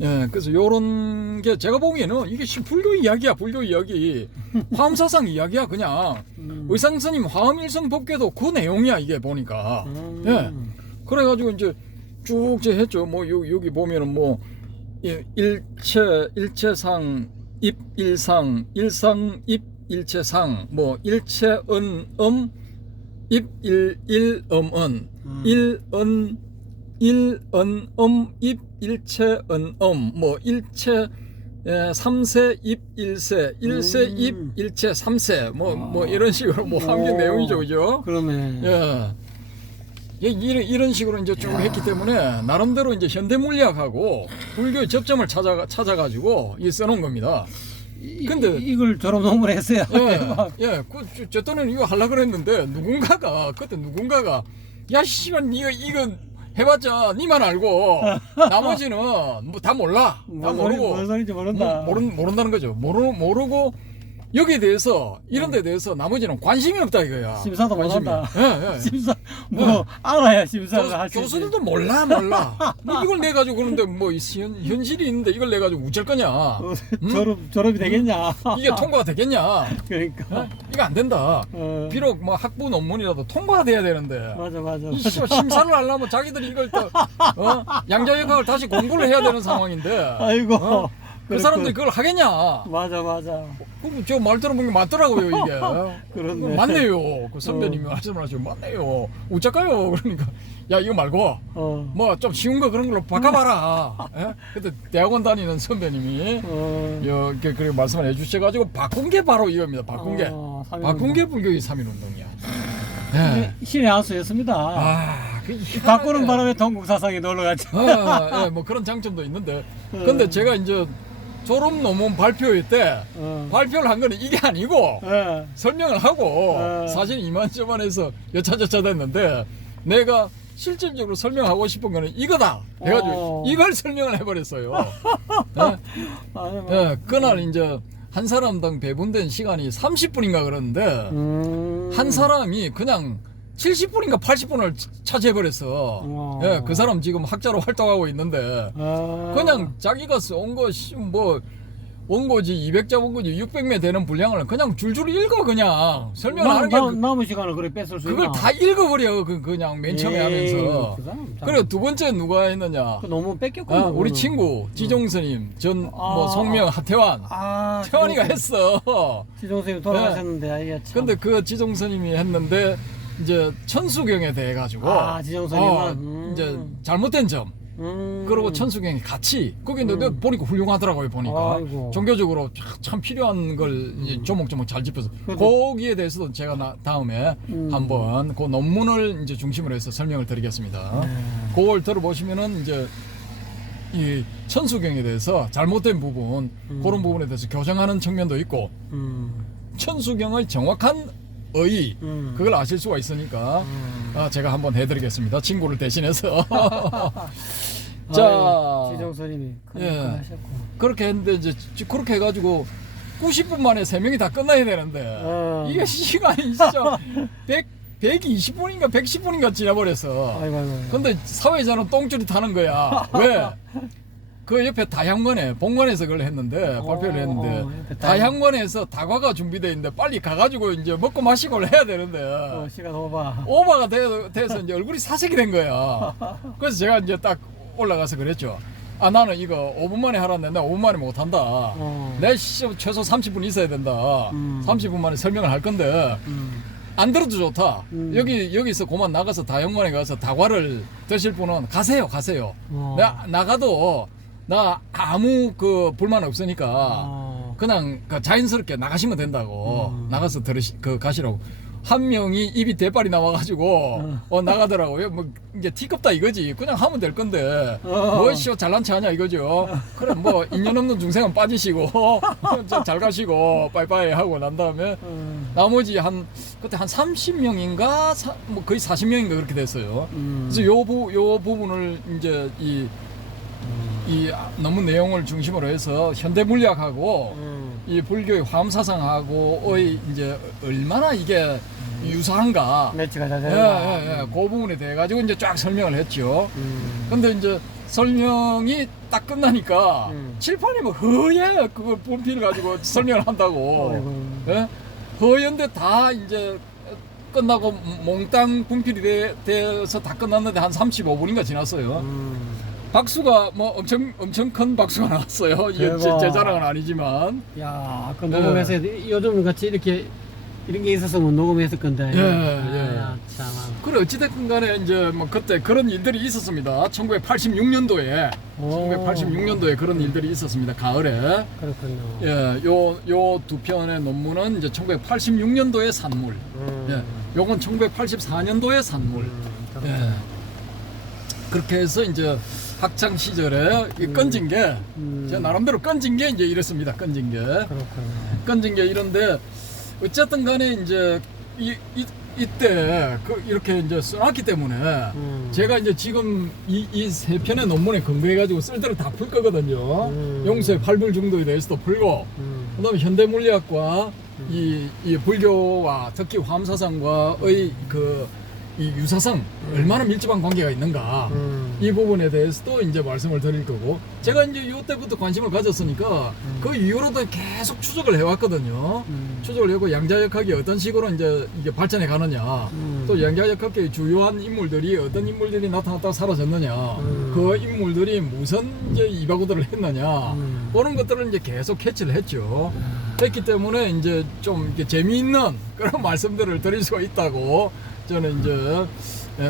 예, 그래서 요런 게 제가 보기에는 이게 불교 이야기야, 불교 이야기. 화엄사상 이야기야, 그냥. 의상스님 화엄일성 법궤도 그 내용이야, 이게 보니까. 예. 그래가지고 이제 쭉 제 했죠. 뭐 여기 보면은 뭐 일체상 입일상 일상 입일체상 뭐 일체은음 입일일음은 일은음 입일체은음 뭐 일체 삼세 입일세 일세 입일체 삼세 뭐 이런 식으로 뭐 한게 내용이죠, 그죠? 그러네. 예. 이런 식으로 이제 쭉 했기 때문에 나름대로 이제 현대 물리학하고 불교의 접점을 찾아가지고 이 써놓은 겁니다. 근데 이걸 졸업 논문 했어요. 예, 저 때는 이거 하려고 그랬는데 그때 누군가가 야 씨발 이거 해봤자 니만 알고 나머지는 뭐 다 몰라, 다 모르고 뭔 소리인지 모른다. 모른다는 거죠. 모르고 여기에 대해서 이런 데 대해서 나머지는 관심이 없다 이거야. 심사도 못한다. 예. 심사 뭐 알아야 심사를 할 수 있지. 교수들도 몰라. 뭐 이걸 내 가지고 그러는데 뭐 현실이 있는데 이걸 내 가지고 어쩔 거냐? 졸업이 되겠냐? 이게 통과가 되겠냐? 그러니까 이거 안 된다. 비록 뭐 학부 논문이라도 통과가 돼야 되는데. 맞아. 이 심사를 하려면 자기들이 이걸 또 양자역학을 다시 공부를 해야 되는 상황인데. 아이고. 그 사람들이 그걸 하겠냐? 맞아. 그럼 저 말 들어보면 맞더라고요 이게. 그렇네. 맞네요. 그 선배님이 말씀하시고 맞네요. 어쩔까요? 그러니까 야 이거 말고 뭐 좀 쉬운 거 그런 걸로 바꿔봐라. 예? 그때 대학원 다니는 선배님이 이렇게 그렇게 말씀을 해주셔가지고 바꾼 게 바로 이겁니다. 바꾼 게 불교의 3.1운동이야. 예. 신의 한 수였습니다. 바꾸는 바람에 동국사상에 놀러갔죠. 뭐 그런 장점도 있는데 근데 제가 이제 졸업 논문 발표회 때 발표를 한 거는 이게 아니고 설명을 하고 사실 이만저만해서 여차저차 됐는데 내가 실질적으로 설명하고 싶은 거는 이거다 해가지고 이걸 설명을 해버렸어요. 그날 이제 한 사람당 배분된 시간이 30분인가 그러는데 한 사람이 그냥 70분인가 80분을 차지해버렸어. 예, 그 사람 지금 학자로 활동하고 있는데 그냥 자기가 쏜 것이 뭐 원고지 200자 원고지 600매 되는 분량을 그냥 줄줄 읽어 그냥 설명을 하는 게 남은 시간을 그래 뺐을 수 그걸 있나? 다 읽어버려 그냥 맨 처음에 하면서. 그래 두 번째 누가 했느냐? 너무 뺏겼구나. 우리 친구 지종스님 전 뭐 성명 하태환 태환이가 했어. 지종스님 돌아가셨는데 아이야 참. 근데 그 지종스님이 했는데 이제 천수경에 대해 가지고 지종스님은 이제 잘못된 점 그리고 천수경이 같이 거기 내가 보니까 훌륭하더라고요. 보니까 아이고. 종교적으로 참 필요한 걸 이제 조목조목 잘 짚어서 거기에 대해서도 제가 다음에 한번 그 논문을 이제 중심으로 해서 설명을 드리겠습니다. 그걸 들어보시면은 이제 이 천수경에 대해서 잘못된 부분 그런 부분에 대해서 교정하는 측면도 있고 천수경의 정확한 의 그걸 아실 수가 있으니까 제가 한번 해드리겠습니다. 친구를 대신해서. 자, 지종선님이 하셨고 그렇게 했는데 이제 그렇게 해가지고 90분 만에 3명이 다 끝나야 되는데 이게 시간이 진짜 120분인가 110분인가 지나버렸어. 아이고. 근데 사회자는 똥줄이 타는 거야. 왜? 그 옆에 다향관에 본관에서 그걸 했는데 발표를 했는데 다향관에서 다과가 준비되어 있는데 빨리 가가지고 이제 먹고 마시고 해야 되는데 시간 오버가 돼서 이제 얼굴이 사색이 된 거야. 그래서 제가 이제 딱 올라가서 그랬죠. 나는 이거 5분 만에 하라는데 나 5분 만에 못 한다. 내 최소 30분 있어야 된다. 30분 만에 설명을 할 건데 안 들어도 좋다. 여기서 그만 나가서 다향관에 가서 다과를 드실 분은 가세요. 나가도 나 아무 그 불만 없으니까 그냥 자연스럽게 나가시면 된다고. 나가서 가시라고. 한 명이 입이 대빨이 나와가지고 나가더라고요. 뭐 이제 티껍다 이거지. 그냥 하면 될 건데 뭐쇼 잘난 체 하냐 이거죠. 그래 뭐 인연 없는 중생은 빠지시고 잘 가시고 빠이빠이 하고 난 다음에 나머지 그때 한 30명인가 뭐 거의 40명인가 그렇게 됐어요. 그래서 요 부분을 이제 이 너무 내용을 중심으로 해서 현대 물리학하고 이 불교의 화엄사상하고의 이제 얼마나 이게 유사한가 매치가 잘 되는가. 그 부분에 대해 가지고 이제 쫙 설명을 했죠. 근데 이제 설명이 딱 끝나니까 칠판이 뭐 허예 그걸 분필 가지고 설명을 한다고. 아이고. 예? 허연데 다 이제 끝나고 몽땅 분필이 돼서 다 끝났는데 한 35분인가 지났어요. 박수가 뭐 엄청 큰 박수가 나왔어요. 이게 대박. 제 자랑은 아니지만. 야, 그 녹음해서 요즘 같이 이렇게 이런 게 있었으면 녹음했을 건데. 예. 참. 그래 어찌됐든 간에 이제 뭐 그때 그런 일들이 있었습니다. 1986년도에 오. 1986년도에 그런 일들이 있었습니다. 가을에. 그렇군요. 예, 요 두 편의 논문은 이제 1986년도의 산물. 예. 요건 1984년도의 산물. 예. 그렇게 해서 이제 학창 시절에 이 건진 게 제 나름대로 건진 게 이제 이랬습니다. 건진 게. 그렇군요. 건진 게 이런데 어쨌든 간에 이제 이때 이렇게 이제 써놨기 때문에 제가 이제 지금 이 세 편의 논문에 근거해 가지고 쓸 때를 다 풀 거거든요. 용수의 팔불 중도에 대해서도 풀고 그다음에 현대 물리학과 이 불교와 특히 화엄사상과의 이 유사성 얼마나 밀접한 관계가 있는가 이 부분에 대해서도 이제 말씀을 드릴 거고 제가 이제 이때부터 관심을 가졌으니까 그 이후로도 계속 추적을 해왔거든요. 추적을 해고 양자역학이 어떤 식으로 이제 이게 발전해 가느냐 또 양자역학의 주요한 인물들이 어떤 인물들이 나타났다 사라졌느냐 그 인물들이 무슨 이제 이바구들을 했느냐 그런 것들을 이제 계속 캐치를 했죠. 했기 때문에 이제 좀 이렇게 재미있는 그런 말씀들을 드릴 수가 있다고 저는 이제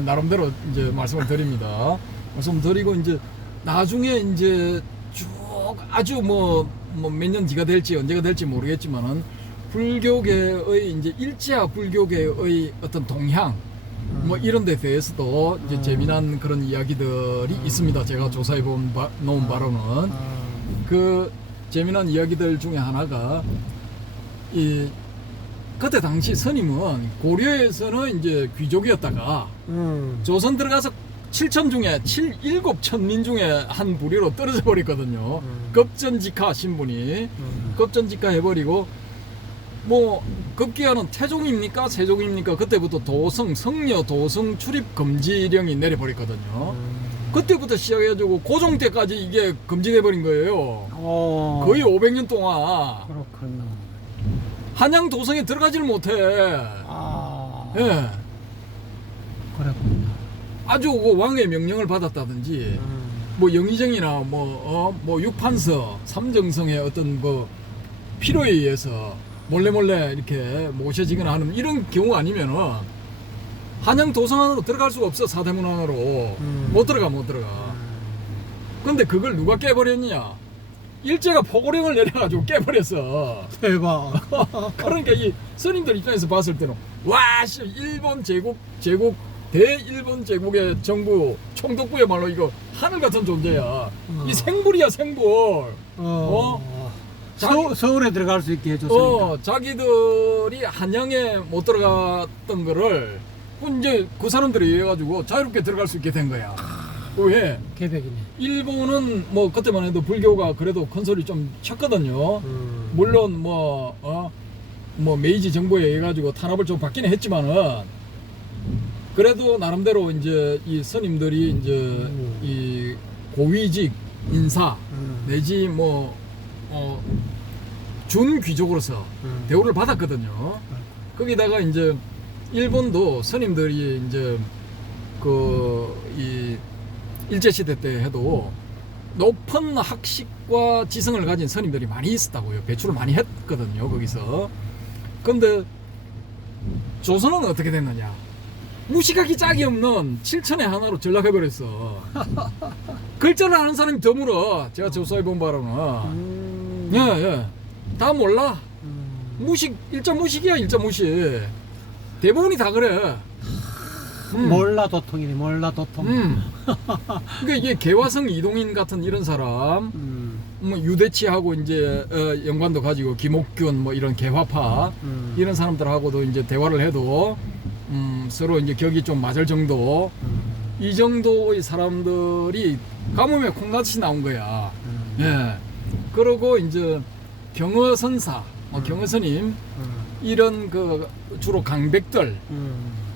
나름대로 이제 말씀을 드립니다. 말씀드리고 이제 나중에 이제 쭉 아주 뭐 몇 년 뒤가 될지 언제가 될지 모르겠지만은 불교계의 이제 일제와 불교계의 어떤 동향 뭐 이런 데 대해서도 이제 재미난 그런 이야기들이 있습니다. 제가 조사해 놓은 바로는 그 재미난 이야기들 중에 하나가 그때 당시 스님은 고려에서는 이제 귀족이었다가 조선 들어가서 7천 중에 7천민 중에 한 부류로 떨어져 버렸거든요. 급전직하 신분이 급전직하 해버리고 뭐 급기야는 태종입니까 세종입니까 그때부터 성녀 도성 출입 금지령이 내려버렸거든요. 그때부터 시작해가지고 고종 때까지 이게 금지돼 버린 거예요. 거의 500년 동안. 그렇군요. 한양 도성에 들어가지를 못해. 예. 그렇군요. 아주 그 왕의 명령을 받았다든지, 뭐 영의정이나 뭐 육판서, 삼정성의 어떤 그 필요에 의해서 몰래 이렇게 모셔지거나 하는 이런 경우 아니면은 한양 도성 안으로 들어갈 수가 없어. 사대문 안으로 못 들어가. 근데 그걸 누가 깨버렸냐? 일제가 포고령을 내려가지고 깨버렸어. 대박. 그러니까 이 스님들 입장에서 봤을 때는 와, 씨, 일본 제국 대일본 제국의 정부 총독부야말로 이거 하늘 같은 존재야. 이 생불이야 생불. 서울에 들어갈 수 있게 해줬으니까. 자기들이 한양에 못 들어갔던 거를 이제 그 사람들이 해가지고 자유롭게 들어갈 수 있게 된 거야. 왜? 계획이네. 일본은 뭐 그때만 해도 불교가 그래도 큰 소리 좀 쳤거든요. 물론 뭐 메이지 정부에 의해 가지고 탄압을 좀 받기는 했지만은 그래도 나름대로 이제 이 스님들이 이제 이 고위직 인사 내지 준 귀족으로서 대우를 받았거든요. 거기다가 이제 일본도 스님들이 이제 이 일제시대 때 해도 높은 학식과 지성을 가진 스님들이 많이 있었다고요. 배출을 많이 했거든요, 거기서. 근데 조선은 어떻게 됐느냐? 무식하기 짝이 없는 7천의 하나로 전락해버렸어. 글자를 아는 사람이 드물어. 제가 조사해본 바로는. 예. 다 몰라. 일자 무식이야, 일자 무식. 대부분이 다 그래. 몰라 도통이네. 몰라 도통. 그러니까 이게 개화성 이동인 같은 이런 사람, 뭐 유대치하고 이제 연관도 가지고 김옥균 뭐 이런 개화파 이런 사람들하고도 이제 대화를 해도 서로 이제 격이 좀 맞을 정도 이 정도의 사람들이 가뭄에 콩나듯이 나온 거야. 예. 그러고 이제 경허선사, 경허스님 이런 그 주로 강백들.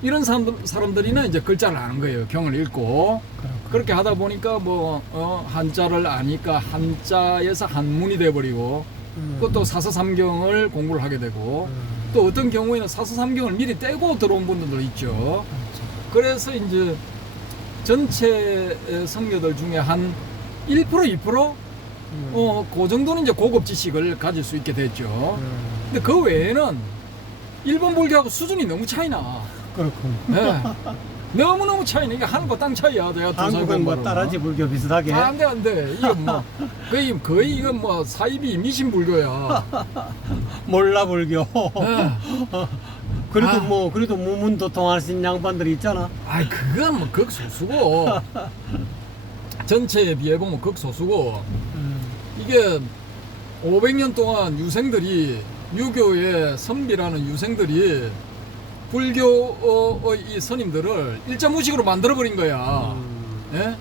이런 사람들이나 이제 글자를 아는 거예요. 경을 읽고. 그렇군요. 그렇게 하다 보니까 뭐 한자를 아니까 한자에서 한문이 돼버리고 그것도 사서삼경을 공부를 하게 되고 또 어떤 경우에는 사서삼경을 미리 떼고 들어온 분들도 있죠. 그래서 이제 전체 성녀들 중에 한 1% 2% 그 정도는 이제 고급 지식을 가질 수 있게 됐죠. 근데 그 외에는 일본 불교하고 수준이 너무 차이나. 그렇군. 네. 너무너무 차이나. 이게 하늘과 땅 차이야. 내가 한국은 뭐 따라지 불교 비슷하게. 안 돼. 이건 뭐 거의 이건 뭐 사이비 미신 불교야. 몰라 불교. 네. 그래도 무문도통할 수 있는 양반들이 있잖아. 아이 그건 뭐 극소수고 전체에 비해 보면 극소수고 이게 500년 동안 유생들이 유교의 선비라는 유생들이 불교의 이 스님들을 일자무식으로 만들어버린 거야. 예?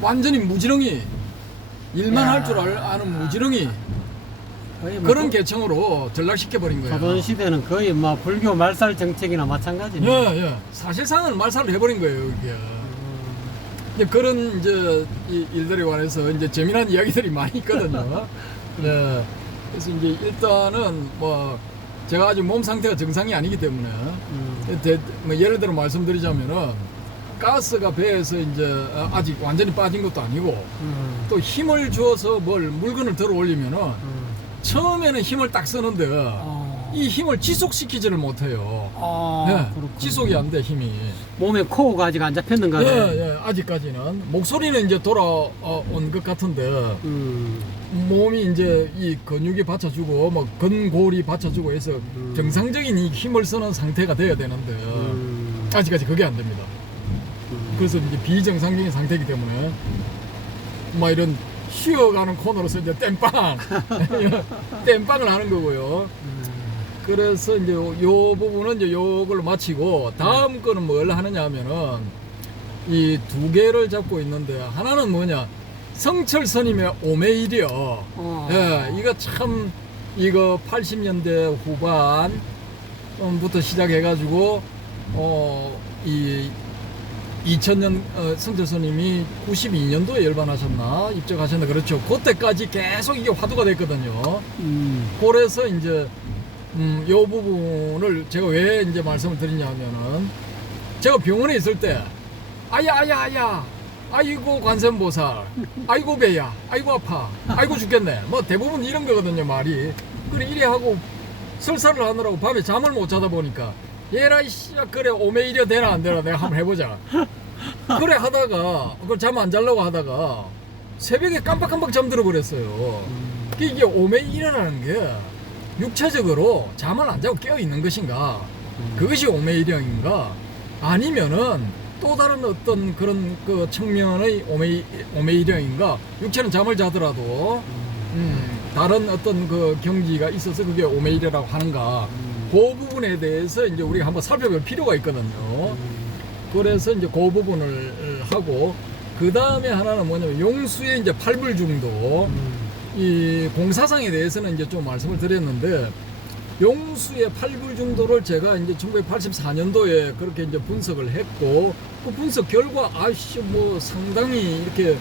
완전히 무지렁이 일만 할 줄 아는 무지렁이 거의 뭐 그런 계층으로 전락시켜버린 거야. 조선시대는 거의 뭐 불교 말살 정책이나 마찬가지네. 예. 사실상은 말살을 해버린 거예요, 이게. 이제 그런 이제 이 일들에 관해서 이제 재미난 이야기들이 많이 있거든요. 네. 그래서 이제 일단은 뭐 제가 아직 몸 상태가 정상이 아니기 때문에 뭐 예를 들어 말씀드리자면은 가스가 배에서 이제 아직 완전히 빠진 것도 아니고 또 힘을 주어서 물건을 들어 올리면은 처음에는 힘을 딱 쓰는데 이 힘을 지속시키지를 못해요. 네, 지속이 안 돼 힘이. 몸에 코어가 아직 안 잡혔는가 봐. 예, 아직까지는 목소리는 이제 돌아온 것 같은데 몸이 이제 이 근육이 받쳐주고 뭐 근골이 받쳐주고 해서 정상적인 이 힘을 쓰는 상태가 돼야 되는데 아직까지 그게 안 됩니다. 그래서 이제 비정상적인 상태이기 때문에 뭐 이런 쉬어가는 코너로서 이제 땜빵을 하는 거고요. 그래서 이제 요 부분은 이제 요걸로 마치고 다음 거는 뭘 하느냐 하면은 이 두 개를 잡고 있는데 하나는 뭐냐 성철 스님의 오매일이요. 예, 이거 참 이거 80년대 후반부터 시작해가지고 이 2000년 성철 스님이 92년도에 열반하셨나 입적하셨나 그렇죠. 그때까지 계속 이게 화두가 됐거든요. 그래서 이제 요 부분을 제가 왜 이제 말씀을 드리냐면은 제가 병원에 있을 때 아야 아이고 관세음보살 아이고 배야 아이고 아파 아이고 죽겠네 뭐 대부분 이런 거거든요 말이. 그래 이래 하고 설사를 하느라고 밤에 잠을 못 자다 보니까 얘라 이씨 그래 오메이려 되나 안 되나 내가 한번 해보자 그래 하다가 그걸 잠 안 자려고 하다가 새벽에 깜빡깜빡 잠들어 버렸어요. 이게 오메이려라는 게 육체적으로 잠을 안 자고 깨어 있는 것인가 그것이 오메이령인가 아니면은 또 다른 어떤 그런 그 측면의 오메이령인가 육체는 잠을 자더라도 다른 어떤 그 경지가 있어서 그게 오메이려라고 하는가 그 부분에 대해서 이제 우리가 한번 살펴볼 필요가 있거든요. 그래서 이제 그 부분을 하고 그 다음에 하나는 뭐냐면 용수의 이제 팔불중도 이 공사상에 대해서는 이제 좀 말씀을 드렸는데 용수의 팔불중도를 제가 이제 1984년도에 그렇게 이제 분석을 했고 그 분석 결과 뭐 상당히 이렇게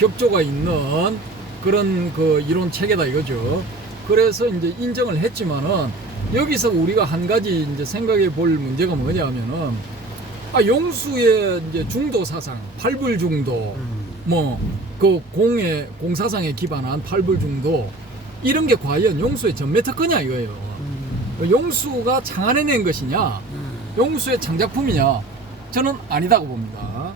격조가 있는 그런 그 이론 체계다 이거죠. 그래서 이제 인정을 했지만은 여기서 우리가 한 가지 이제 생각해 볼 문제가 뭐냐 하면은 용수의 이제 중도 사상, 팔불중도 뭐 그 공사상에 기반한 팔불중도 이런 게 과연 용수의 전매 특허냐 이거예요. 용수가 창안해낸 것이냐 용수의 창작품이냐 저는 아니다고 봅니다.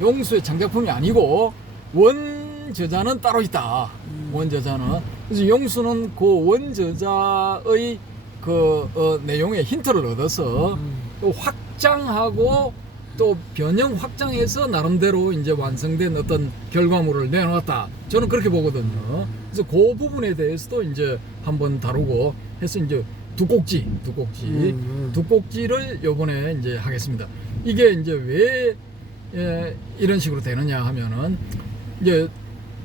용수의 창작품이 아니고 원저자는 따로 있다. 원저자는. 그래서 용수는 그 원저자의 그 내용의 힌트를 얻어서 또 확장하고 또 변형 확장해서 나름대로 이제 완성된 어떤 결과물을 내놓았다. 저는 그렇게 보거든요. 그래서 그 부분에 대해서도 이제 한번 다루고 해서 이제 두 꼭지를 요번에 이제 하겠습니다. 이게 이제 왜 이런 식으로 되느냐 하면은 이제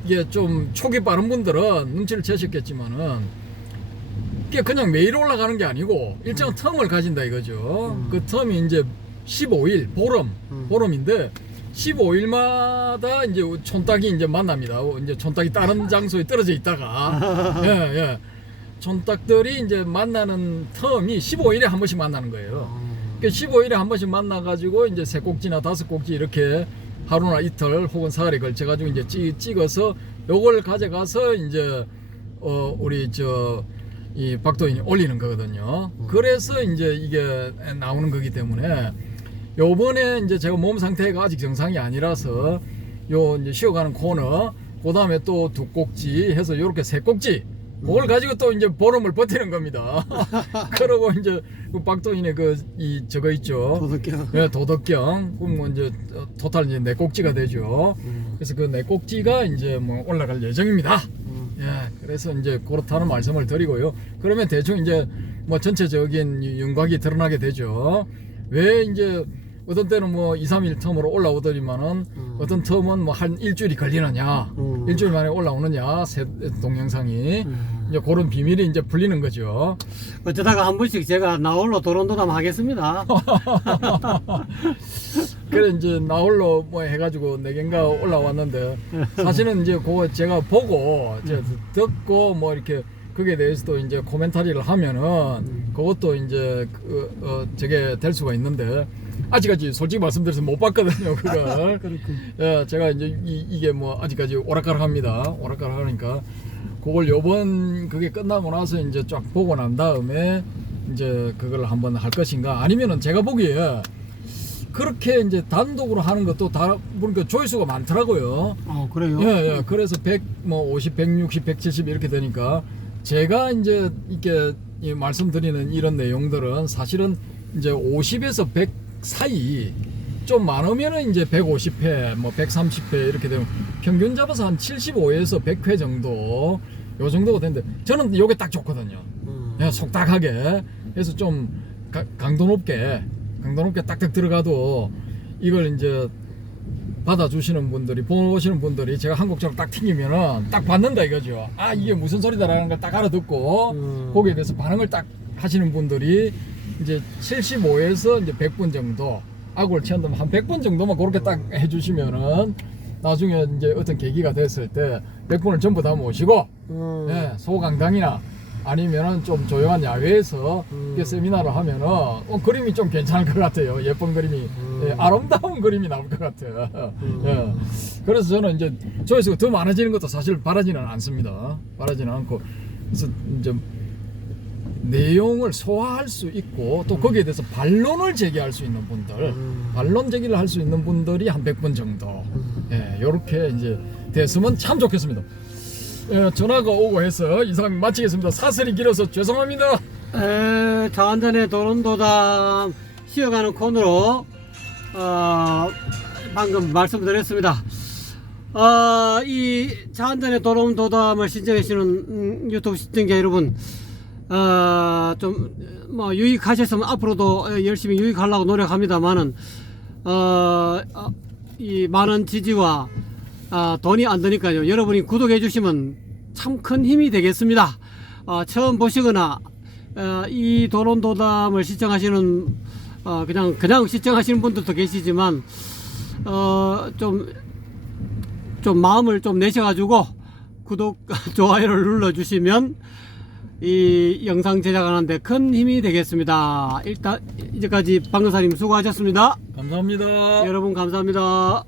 이게 좀 촉이 빠른 분들은 눈치를 채셨겠지만은 이게 그냥 매일 올라가는 게 아니고 일정한 텀을 가진다 이거죠. 그 텀이 이제 15일 보름인데 15일마다 이제 촌딱이 이제 만납니다. 이제 촌딱이 다른 장소에 떨어져 있다가 예. 촌딱들이 이제 만나는 텀이 15일에 한 번씩 만나는 거예요. 그러니까 15일에 한 번씩 만나가지고 이제 3꼭지나 5꼭지 이렇게 하루나 이틀 혹은 사흘에 걸쳐가지고 이제 찍어서 요걸 가져가서 이제 우리 이 박도인이 올리는 거거든요. 그래서 이제 이게 나오는 거기 때문에 요번에 이제 제가 몸 상태가 아직 정상이 아니라서 요 이제 쉬어가는 코너, 그 다음에 또 2꼭지 해서 요렇게 3꼭지 그걸 가지고 또 이제 보름을 버티는 겁니다. 그러고 이제 그 박도인의 저거 있죠. 도덕경. 예, 도덕경. 그럼 뭐 이제 토탈 이제 4꼭지가 되죠. 그래서 그 4꼭지가 이제 뭐 올라갈 예정입니다. 예, 그래서 이제 그렇다는 말씀을 드리고요. 그러면 대충 이제 뭐 전체적인 윤곽이 드러나게 되죠. 왜 이제 어떤 때는 뭐 2, 3일 텀으로 올라오더니만은 어떤 텀은 뭐 한 일주일이 걸리느냐, 일주일 만에 올라오느냐, 동영상이 이제 그런 비밀이 이제 풀리는 거죠. 어쩌다가 한 번씩 제가 나홀로 도론도담 하겠습니다. 그래 이제 나홀로 뭐 해가지고 4개인가 올라왔는데 사실은 이제 그거 제가 보고 이제 듣고 뭐 이렇게 거기에 대해서도 이제 코멘터리를 하면은 그것도 이제 저게 될 수가 있는데 아직까지 솔직히 말씀드려서 못 봤거든요 그걸. 예, 제가 이제 이게 뭐 아직까지 오락가락합니다. 오락가락하니까 그걸 요번 그게 끝나고 나서 이제 쫙 보고 난 다음에 이제 그걸 한번 할 것인가 아니면은 제가 보기에 그렇게 이제 단독으로 하는 것도 다 보니까 조회수가 많더라고요. 그래요? 예. 그래서 150, 160, 170 이렇게 되니까 제가 이제 이렇게 말씀드리는 이런 내용들은 사실은 이제 50에서 100 사이 좀 많으면은 이제 150회, 뭐 130회 이렇게 되면 평균 잡아서 한 75에서 100회 정도 요 정도가 되는데 저는 요게 딱 좋거든요. 예, 속닥하게 해서 좀 강도 높게 딱딱 들어가도 이걸 이제 받아주시는 분들이 보시는 분들이 제가 한 곡처럼 딱 튕기면은 딱 받는다 이거죠. 아 이게 무슨 소리다라는 걸 딱 알아듣고 거기에 대해서 반응을 딱 하시는 분들이 이제 75에서 이제 100분 정도 악을 치한다면 한 100분 정도만 그렇게 딱 해주시면은 나중에 이제 어떤 계기가 됐을 때 100분을 전부 다 모시고 예, 소강당이나 아니면은 좀 조용한 야외에서 이렇게 세미나를 하면은 그림이 좀 괜찮을 것 같아요. 예쁜 그림이 예, 아름다운 그림이 나올 것 같아요. 예. 그래서 저는 이제 조회수가 더 많아지는 것도 사실 바라지는 않습니다. 바라지는 않고 그래서 이제 내용을 소화할 수 있고 또 거기에 대해서 반론을 제기할 수 있는 분들 반론 제기를 할 수 있는 분들이 한 100분 정도 예, 요렇게 이제 됐으면 참 좋겠습니다. 예, 전화가 오고 해서 이상 마치겠습니다. 사설이 길어서 죄송합니다. 자한전의 도론도담 쉬어가는 코너로 방금 말씀드렸습니다. 이 자한전의 도론도담을 신청하시는 유튜브 시청자 여러분 좀 뭐 유익하셨으면 앞으로도 열심히 유익하려고 노력합니다만은 이 많은 지지와 돈이 안 드니까요. 여러분이 구독해 주시면 참 큰 힘이 되겠습니다. 처음 보시거나 이 도론도담을 시청하시는 그냥 시청하시는 분들도 계시지만 좀 마음을 좀 내셔가지고 구독 좋아요를 눌러 주시면 이 영상 제작하는데 큰 힘이 되겠습니다. 일단 이제까지 방금사님 수고하셨습니다. 감사합니다. 여러분 감사합니다.